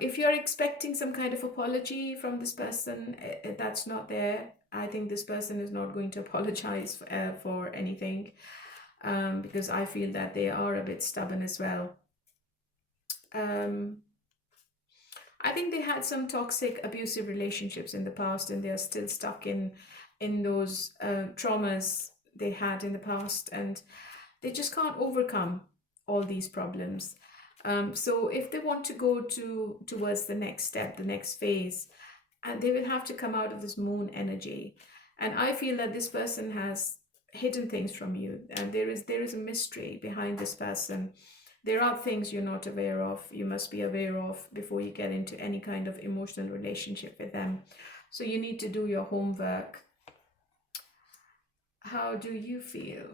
If you're expecting some kind of apology from this person, that's not there. I think this person is not going to apologize for anything, because I feel that they are a bit stubborn as well. I think they had some toxic, abusive relationships in the past, and they are still stuck in those traumas they had in the past, and they just can't overcome all these problems. So if they want to go towards the next step, the next phase, and they will have to come out of this moon energy. And I feel that this person has hidden things from you, and there is a mystery behind this person. There are things you're not aware of, you must be aware of before you get into any kind of emotional relationship with them. So you need to do your homework. How do you feel?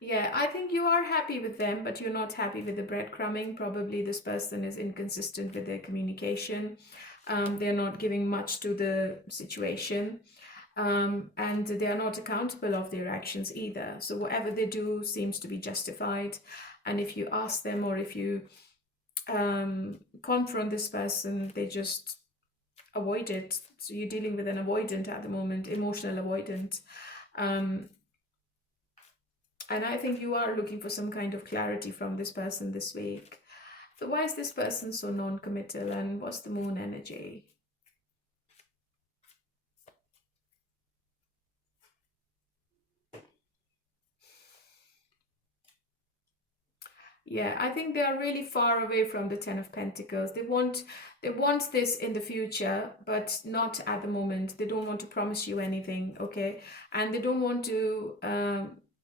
Yeah, I think you are happy with them, but you're not happy with the breadcrumbing. Probably this person is inconsistent with their communication. They're not giving much to the situation. And they are not accountable of their actions either. So whatever they do seems to be justified. And if you ask them, or if you confront this person, they just avoid it. So you're dealing with an avoidant at the moment, emotional avoidant. And I think you are looking for some kind of clarity from this person this week. So why is this person so non-committal, and what's the moon energy? Yeah, I think they are really far away from the Ten of Pentacles. They want this in the future, but not at the moment. They don't want to promise you anything, okay? And they don't want to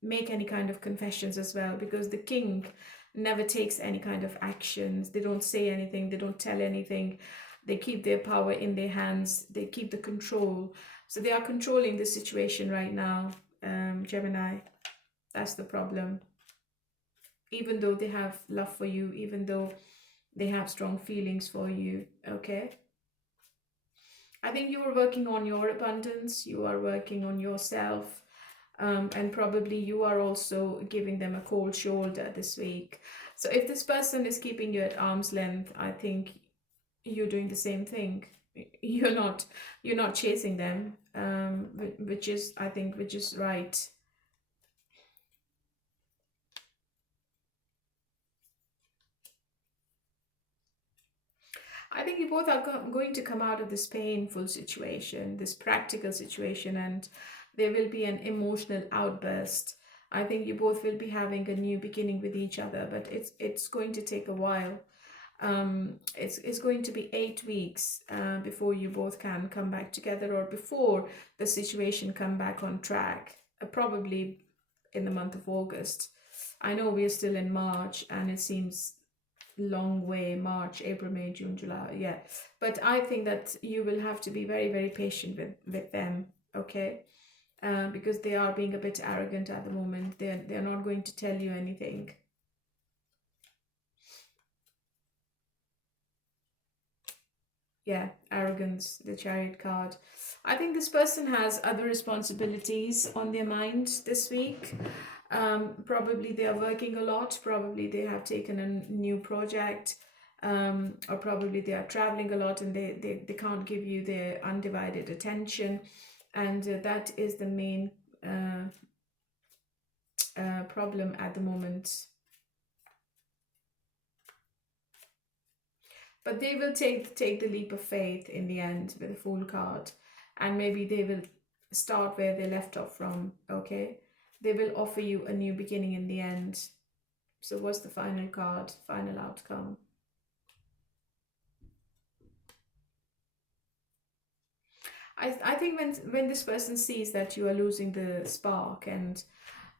make any kind of confessions as well, because the king never takes any kind of actions. They don't say anything, they don't tell anything. They keep their power in their hands. They keep the control. So they are controlling the situation right now, Gemini. That's the problem. Even though they have love for you, even though they have strong feelings for you, okay? I think you are working on your abundance, you are working on yourself, and probably you are also giving them a cold shoulder this week. So if this person is keeping you at arm's length, I think you're doing the same thing. You're not chasing them, which is, I think, which is right. I think you both are going to come out of this painful situation, this practical situation, and there will be an emotional outburst. I think you both will be having a new beginning with each other, but it's going to take a while. It's going to be 8 weeks before you both can come back together, or before the situation come back on track. Probably in the month of August. I know we're still in March, and it seems long way. March, April, May, June, July, yeah. But I think that you will have to be very, very patient with them, okay? Because they are being a bit arrogant at the moment. They're not going to tell you anything. Yeah, arrogance, the Chariot card. I think this person has other responsibilities on their mind this week. Probably they are working a lot. Probably they have taken a new project, or probably they are traveling a lot, and they can't give you their undivided attention. And that is the main problem at the moment. But they will take the leap of faith in the end with the Fool card. And maybe they will start where they left off from, okay? They will offer you a new beginning in the end. So what's the final card, final outcome? I think when this person sees that you are losing the spark and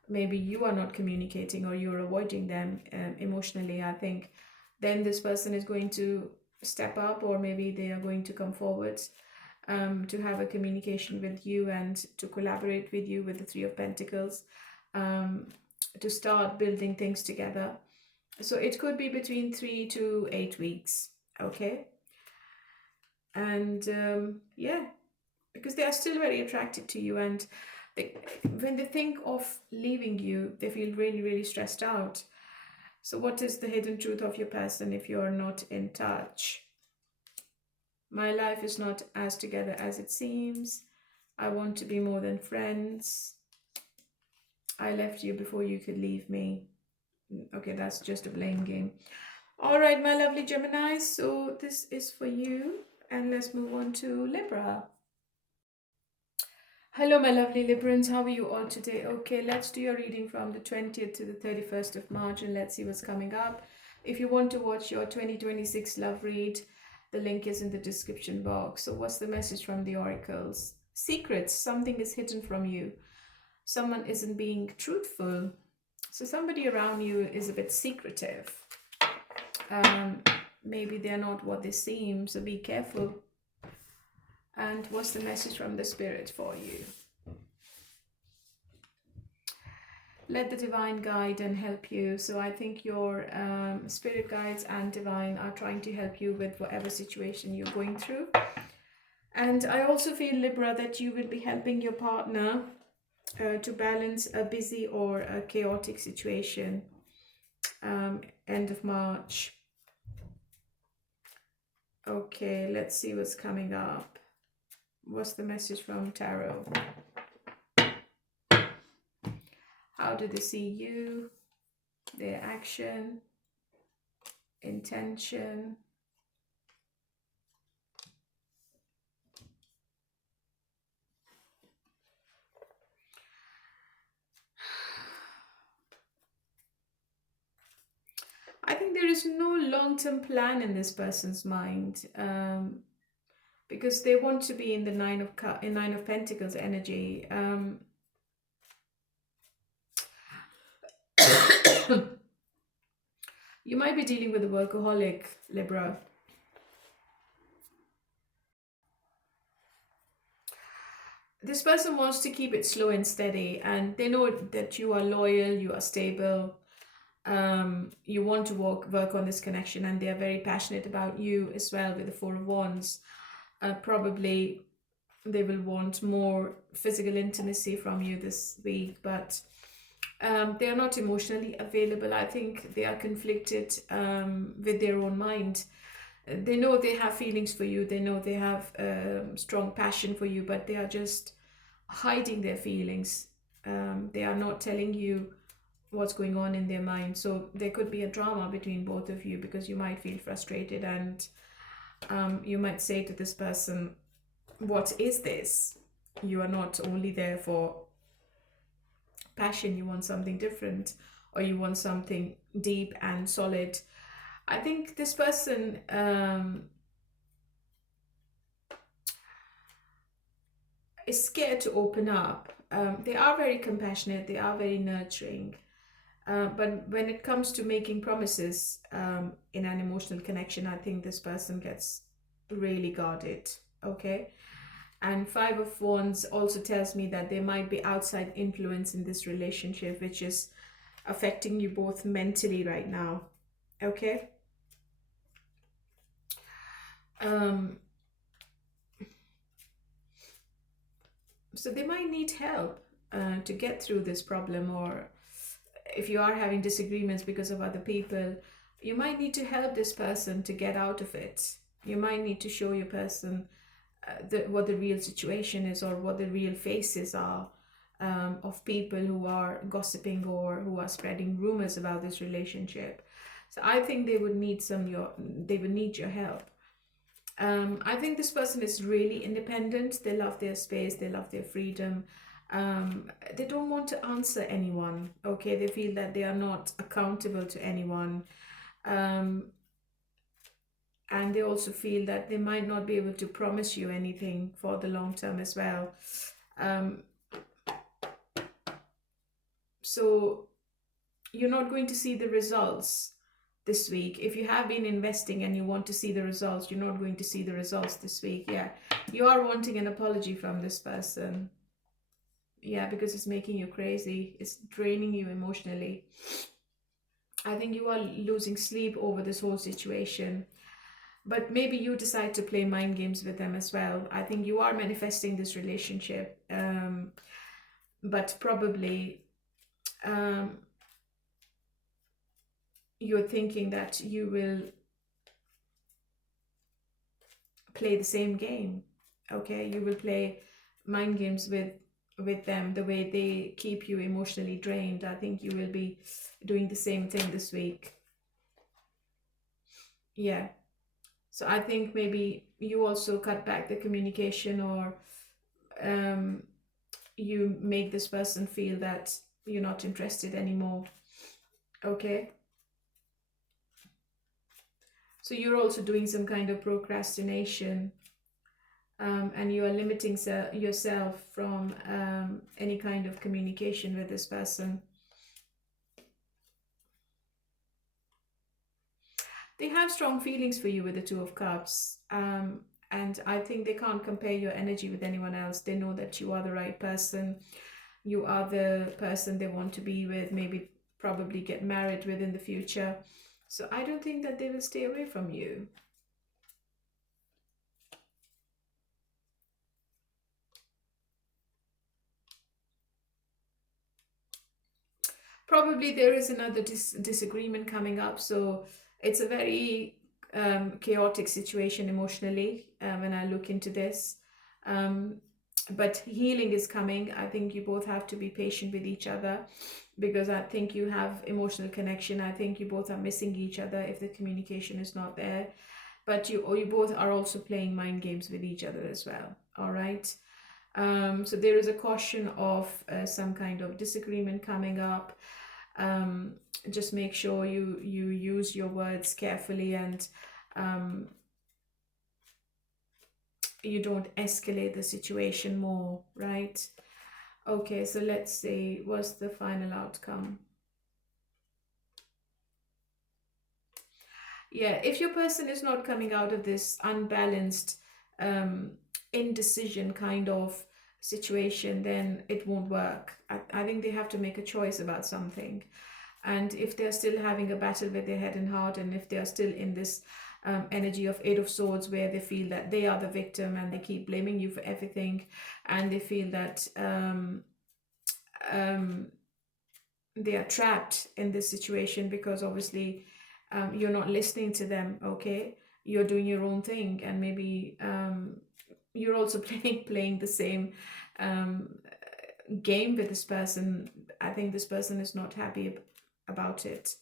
maybe you are not communicating or you're avoiding them emotionally, I think then this person is going to step up, or maybe they are going to come forward to have a communication with you and to collaborate with you with the Three of Pentacles, to start building things together. So it could be between 3 to 8 weeks, okay? And yeah, because they are still very attracted to you, and when they think of leaving you, they feel really, really stressed out. So what is the hidden truth of your person if you're not in touch? My life is not as together as it seems. I want to be more than friends. I left you before you could leave me. Okay, that's just a blame game. All right, my lovely Gemini, so this is for you. And let's move on to Libra. Hello, my lovely Librans. How are you all today? Okay, let's do your reading from the 20th to the 31st of March, and let's see what's coming up. If you want to watch your 2026 love read, the link is in the description box. So what's the message from the oracles? Secrets. Something is hidden from you. Someone isn't being truthful. So somebody around you is a bit secretive. Maybe they're not what they seem, so be careful. And what's the message from the spirit for you? Let the divine guide and help you. So I think your spirit guides and divine are trying to help you with whatever situation you're going through. And I also feel, Libra, that you will be helping your partner to balance a busy or a chaotic situation. End of March. Okay, let's see what's coming up. What's the message from Tarot? How do they see you? Their action, intention. I think there is no long-term plan in this person's mind, because they want to be in the Nine of Pentacles energy. You might be dealing with a workaholic, Libra. This person wants to keep it slow and steady, and they know that you are loyal, you are stable. You want to work on this connection, and they are very passionate about you as well with the Four of Wands. Probably they will want more physical intimacy from you this week, but they are not emotionally available. I think they are conflicted with their own mind. They know they have feelings for you, they know they have strong passion for you, but they are just hiding their feelings. They are not telling you what's going on in their mind. So there could be a drama between both of you, because you might feel frustrated, and you might say to this person, what is this? You are not only there for passion, you want something different, or you want something deep and solid. I think this person is scared to open up. They are very compassionate, they are very nurturing. But when it comes to making promises in an emotional connection, I think this person gets really guarded, okay? And Five of Wands also tells me that there might be outside influence in this relationship, which is affecting you both mentally right now, okay? So they might need help to get through this problem, or if you are having disagreements because of other people, you might need to help this person to get out of it. You might need to show your person what the real situation is, or what the real faces are, of people who are gossiping or who are spreading rumors about this relationship. So I think they would need your help. I think this person is really independent. They love their space. They love their freedom. They don't want to answer anyone. Okay, they feel that they are not accountable to anyone. And they also feel that they might not be able to promise you anything for the long term as well. So you're not going to see the results this week. If you have been investing and you want to see the results, you're not going to see the results this week. Yeah, you are wanting an apology from this person. Yeah, because it's making you crazy. It's draining you emotionally. I think you are losing sleep over this whole situation. But maybe you decide to play mind games with them as well. I think you are manifesting this relationship. But probably you're thinking that you will play the same game. Okay, you will play mind games with them the way they keep you emotionally drained. I think you will be doing the same thing this week. Yeah. So I think maybe you also cut back the communication, or you make this person feel that you're not interested anymore. Okay. So you're also doing some kind of procrastination, and you are limiting yourself from any kind of communication with this person. They have strong feelings for you with the Two of Cups. And I think they can't compare your energy with anyone else. They know that you are the right person. You are the person they want to be with, maybe probably get married with in the future. So I don't think that they will stay away from you. Probably there is another disagreement coming up. So it's a very chaotic situation emotionally when I look into this. But healing is coming. I think you both have to be patient with each other, because I think you have emotional connection. I think you both are missing each other if the communication is not there. But you both are also playing mind games with each other as well. All right. So there is a caution of some kind of disagreement coming up. Just make sure you use your words carefully, and you don't escalate the situation more, right? Okay, so let's see, what's the final outcome? Yeah, if your person is not coming out of this unbalanced, indecision kind of situation, then it won't work. I think they have to make a choice about something. And if they're still having a battle with their head and heart, and if they're still in this energy of Eight of Swords, where they feel that they are the victim and they keep blaming you for everything, and they feel that they are trapped in this situation because obviously you're not listening to them. Okay, you're doing your own thing, and maybe you're also playing the same game with this person. I think this person is not happy about it.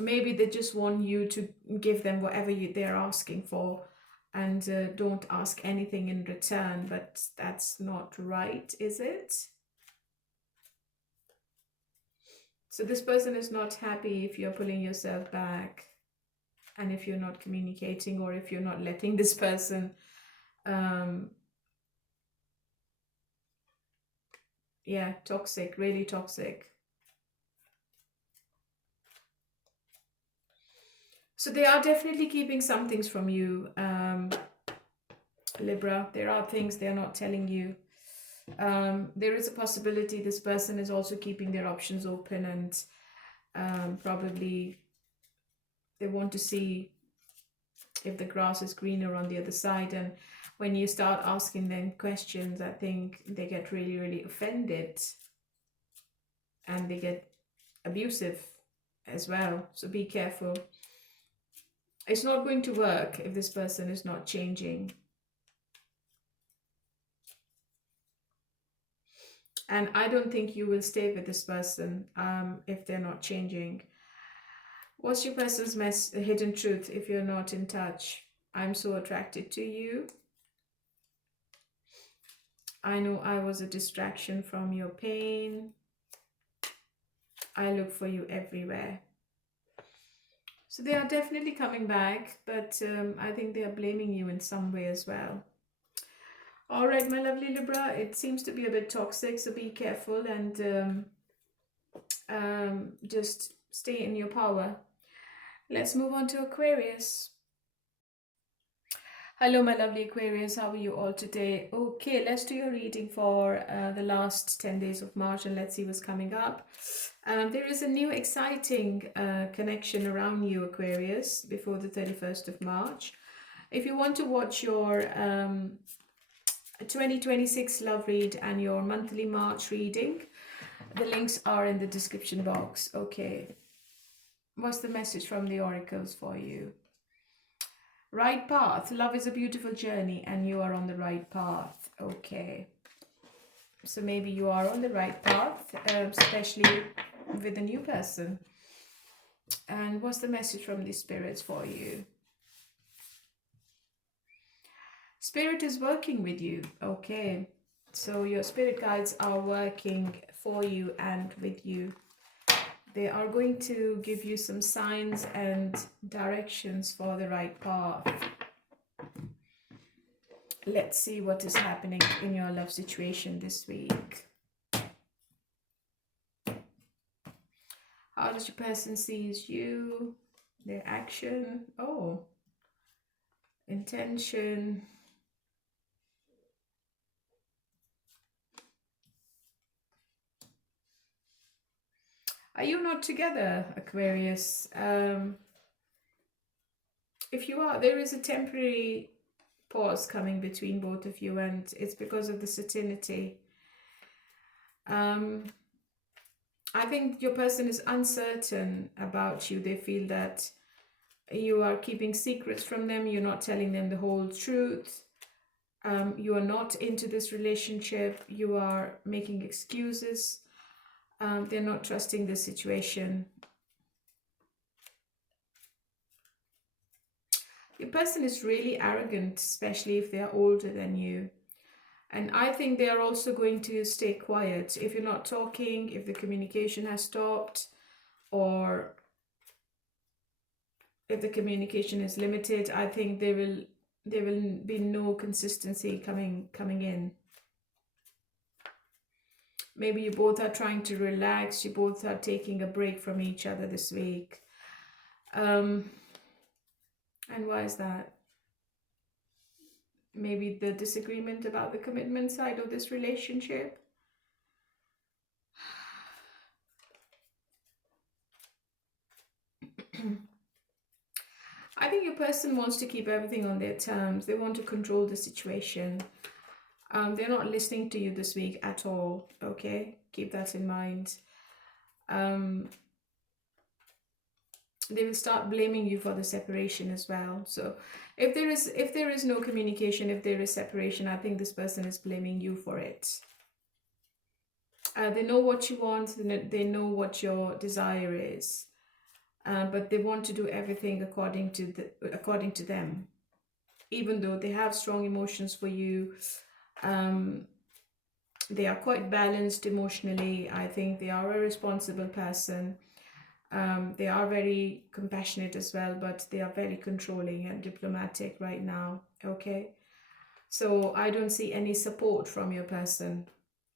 Maybe they just want you to give them whatever they're asking for, and don't ask anything in return. But that's not right, is it? So this person is not happy if you're pulling yourself back, and if you're not communicating, or if you're not letting this person yeah, toxic, really toxic. So they are definitely keeping some things from you, Libra. There are things they're not telling you. There is a possibility this person is also keeping their options open, and probably they want to see if the grass is greener on the other side. And when you start asking them questions, I think they get really, really offended, and they get abusive as well. So be careful. It's not going to work if this person is not changing. And I don't think you will stay with this person if they're not changing. What's your person's hidden truth if you're not in touch? I'm so attracted to you. I know I was a distraction from your pain. I look for you everywhere. So they are definitely coming back, but I think they are blaming you in some way as well. All right, my lovely Libra, it seems to be a bit toxic, so be careful and just stay in your power. Let's move on to Aquarius. Hello, my lovely Aquarius. How are you all today? Okay, let's do your reading for the last 10 days of March and let's see what's coming up. There is a new exciting connection around you, Aquarius, before the 31st of March. If you want to watch your 2026 love read and your monthly March reading, the links are in the description box. Okay. What's the message from the oracles for you? Right path. Love is a beautiful journey and you are on the right path. Okay. So maybe you are on the right path, especially with a new person. And what's the message from the spirits for you? Spirit is working with you. Okay. So your spirit guides are working for you and with you. They are going to give you some signs and directions for the right path. Let's see what is happening in your love situation this week. How does your person sees you? Their action. Oh. Intention. Are you not together, Aquarius? If you are, there is a temporary pause coming between both of you, and it's because of the certainty. I think your person is uncertain about you. They feel that you are keeping secrets from them. You're not telling them the whole truth. You are not into this relationship. You are making excuses. They're not trusting the situation. Your person is really arrogant, especially if they're older than you. And I think they are also going to stay quiet. If you're not talking, if the communication has stopped, or if the communication is limited, I think there will be no consistency coming in. Maybe you both are trying to relax. You both are taking a break from each other this week. And why is that? Maybe the disagreement about the commitment side of this relationship. I think your person wants to keep everything on their terms. They want to control the situation. They're not listening to you this week at all. Okay, keep that in mind. They will start blaming you for the separation as well. So if there is no communication, if there is separation, I think this person is blaming you for it. They know what you want. They know what your desire is, but they want to do everything according to them. Even though they have strong emotions for you, they are quite balanced emotionally. I think they are a responsible person. They are very compassionate as well, but they are very controlling and diplomatic right now. Okay, so I don't see any support from your person,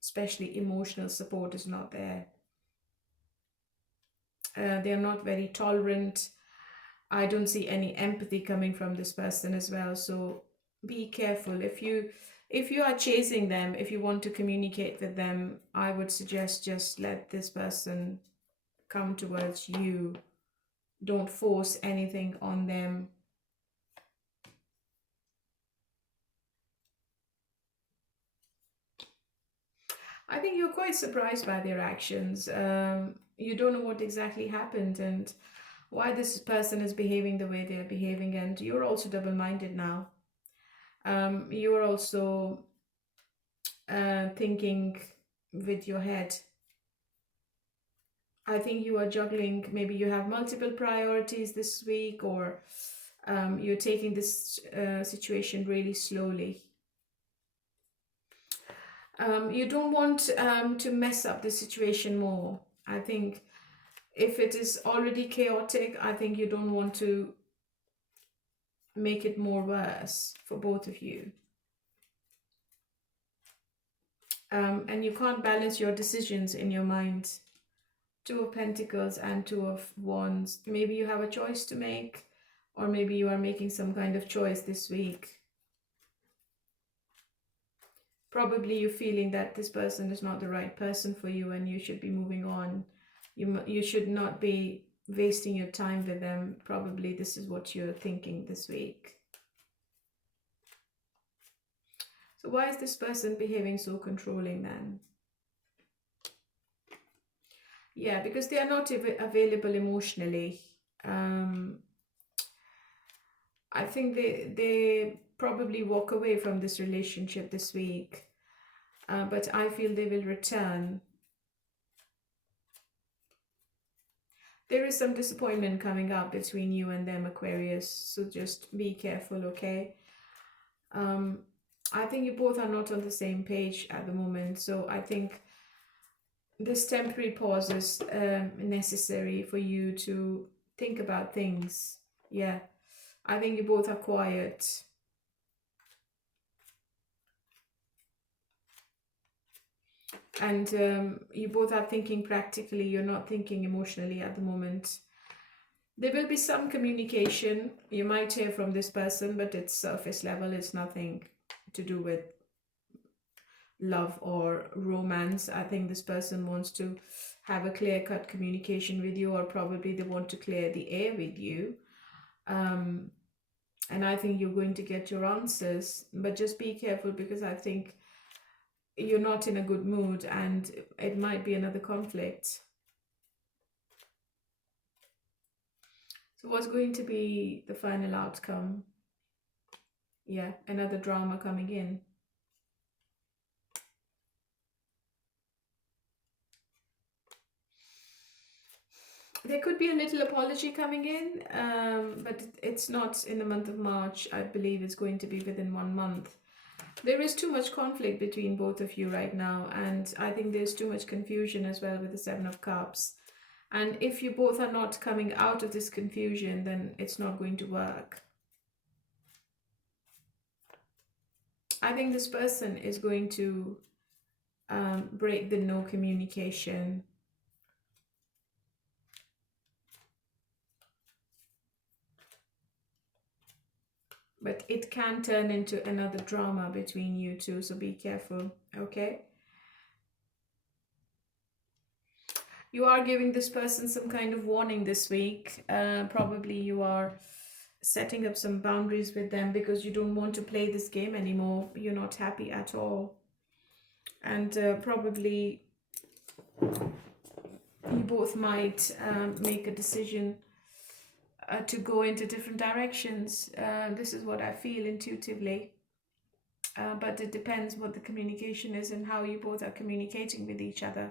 especially emotional support is not there. They are not very tolerant. I don't see any empathy coming from this person as well. So be careful. If you are chasing them, if you want to communicate with them, I would suggest just let this person come towards you. Don't force anything on them. I think you're quite surprised by their actions. You don't know what exactly happened and why this person is behaving the way they're behaving, and you're also double-minded now. You are also thinking with your head. I think you are juggling, maybe you have multiple priorities this week, or you're taking this situation really slowly. You don't want to mess up the situation more. I think if it is already chaotic, I think you don't want to make it more worse for both of you. And you can't balance your decisions in your mind. Two of Pentacles and Two of Wands. Maybe you have a choice to make, or maybe you are making some kind of choice this week. Probably you're feeling that this person is not the right person for you and you should be moving on. You should not be wasting your time with them. Probably this is what you're thinking this week. So why is this person behaving so controlling then? Yeah, because they are not available emotionally. I think they probably walk away from this relationship this week. But I feel they will return. There is some disappointment coming up between you and them, Aquarius. So just be careful, okay? I think you both are not on the same page at the moment. So I think this temporary pause is necessary for you to think about things. Yeah, I think you both are quiet. And you both are thinking practically. You're not thinking emotionally at the moment. There will be some communication. You might hear from this person, but it's surface level. It's nothing to do with love or romance. I think this person wants to have a clear-cut communication with you, or probably they want to clear the air with you. And I think you're going to get your answers, but just be careful, because I think you're not in a good mood and it might be another conflict. So what's going to be the final outcome? Yeah, another drama coming in. There could be a little apology coming in, but it's not in the month of March. I believe it's going to be within 1 month. There is too much conflict between both of you right now, and I think there's too much confusion as well with the Seven of Cups. And if you both are not coming out of this confusion, then it's not going to work. I think this person is going to break the no communication. But it can turn into another drama between you two, so be careful, okay? You are giving this person some kind of warning this week. Probably you are setting up some boundaries with them because you don't want to play this game anymore. You're not happy at all. And probably you both might make a decision to go into different directions. This is what I feel intuitively. But it depends what the communication is and how you both are communicating with each other.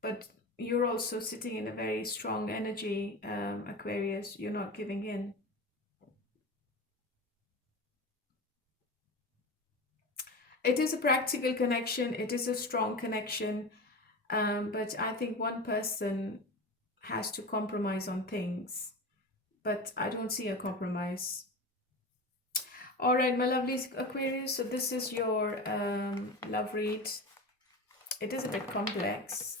But you're also sitting in a very strong energy, Aquarius. You're not giving in. It is a practical connection. It is a strong connection. But I think one person has to compromise on things. But I don't see a compromise. All right, my lovely Aquarius. So this is your love read. It is a bit complex.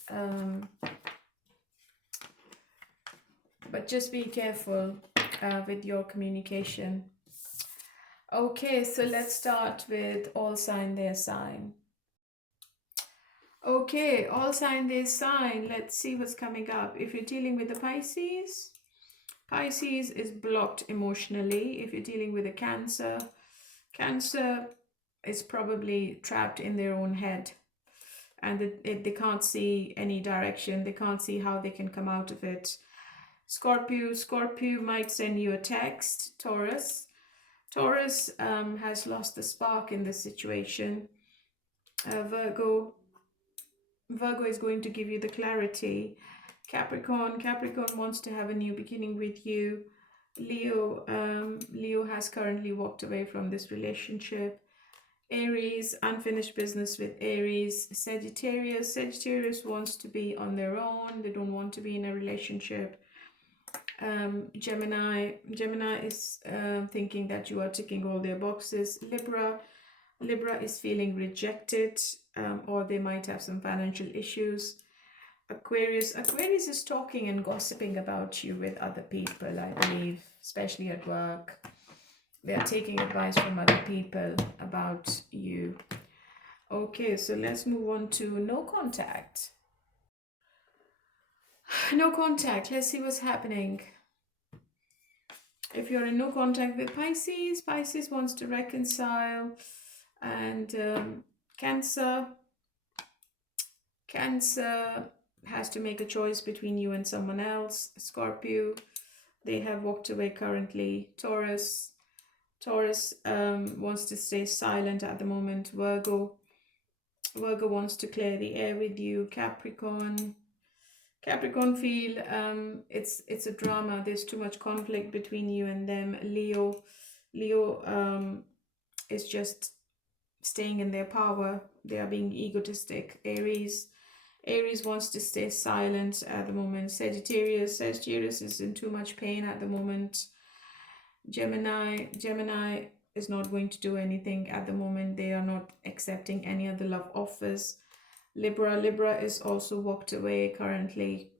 But just be careful with your communication. Okay, so let's start with all sign, their sign. Okay, all sign, their sign. Let's see what's coming up. If you're dealing with the Pisces, Pisces is blocked emotionally. If you're dealing with a Cancer, Cancer is probably trapped in their own head. And they can't see any direction. They can't see how they can come out of it. Scorpio might send you a text. Taurus has lost the spark in this situation. Virgo Virgo is going to give you the clarity. Capricorn wants to have a new beginning with you. Leo has currently walked away from this relationship. Aries, unfinished business with Aries. Sagittarius wants to be on their own. They don't want to be in a relationship. Gemini is thinking that you are ticking all their boxes. Libra is feeling rejected, or they might have some financial issues. Aquarius is talking and gossiping about you with other people, I believe, especially at work. They are taking advice from other people about you. Okay, so let's move on to no contact. No contact. Let's see what's happening. If you're in no contact with Pisces, Pisces wants to reconcile. And Cancer has to make a choice between you and someone else. Scorpio, they have walked away currently. Taurus wants to stay silent at the moment. Virgo wants to clear the air with you. Capricorn feel it's a drama. There's too much conflict between you and them. Leo is just staying in their power. They are being egotistic. Aries wants to stay silent at the moment. Sagittarius is in too much pain at the moment. Gemini is not going to do anything at the moment. They are not accepting any other love offers. Libra is also walked away currently.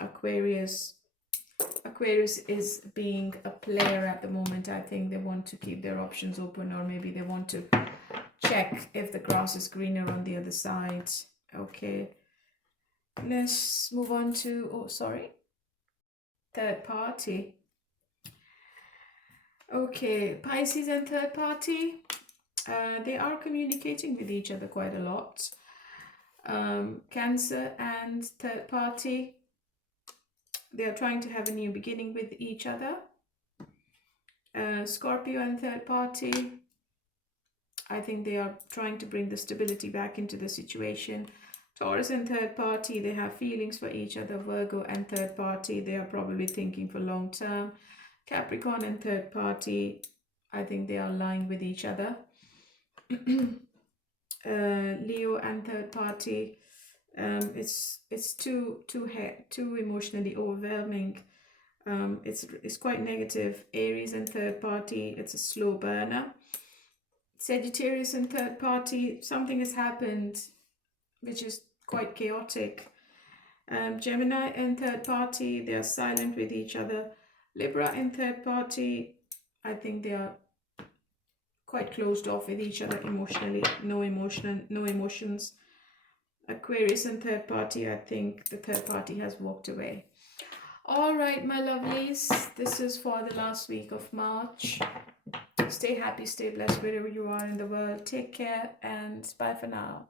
Aquarius is being a player at the moment. I think they want to keep their options open, or maybe they want to check if the grass is greener on the other side. Okay, let's move on to third party. Okay, Pisces and third party, they are communicating with each other quite a lot. Cancer and third party, they are trying to have a new beginning with each other. Scorpio and third party, I think they are trying to bring the stability back into the situation. Taurus and third party, they have feelings for each other. Virgo and third party, they are probably thinking for long term. Capricorn and third party, I think they are lying with each other. Leo and third party, it's too emotionally overwhelming. It's quite negative. Aries and third party, it's a slow burner. Sagittarius and third party, something has happened which is quite chaotic. Gemini and third party, they are silent with each other. Libra and third party, I think they are quite closed off with each other emotionally. No emotions. Aquarius and third party, I think the third party has walked away. All right, my lovelies, this is for the last week of March. Stay happy, stay blessed wherever you are in the world. Take care and bye for now.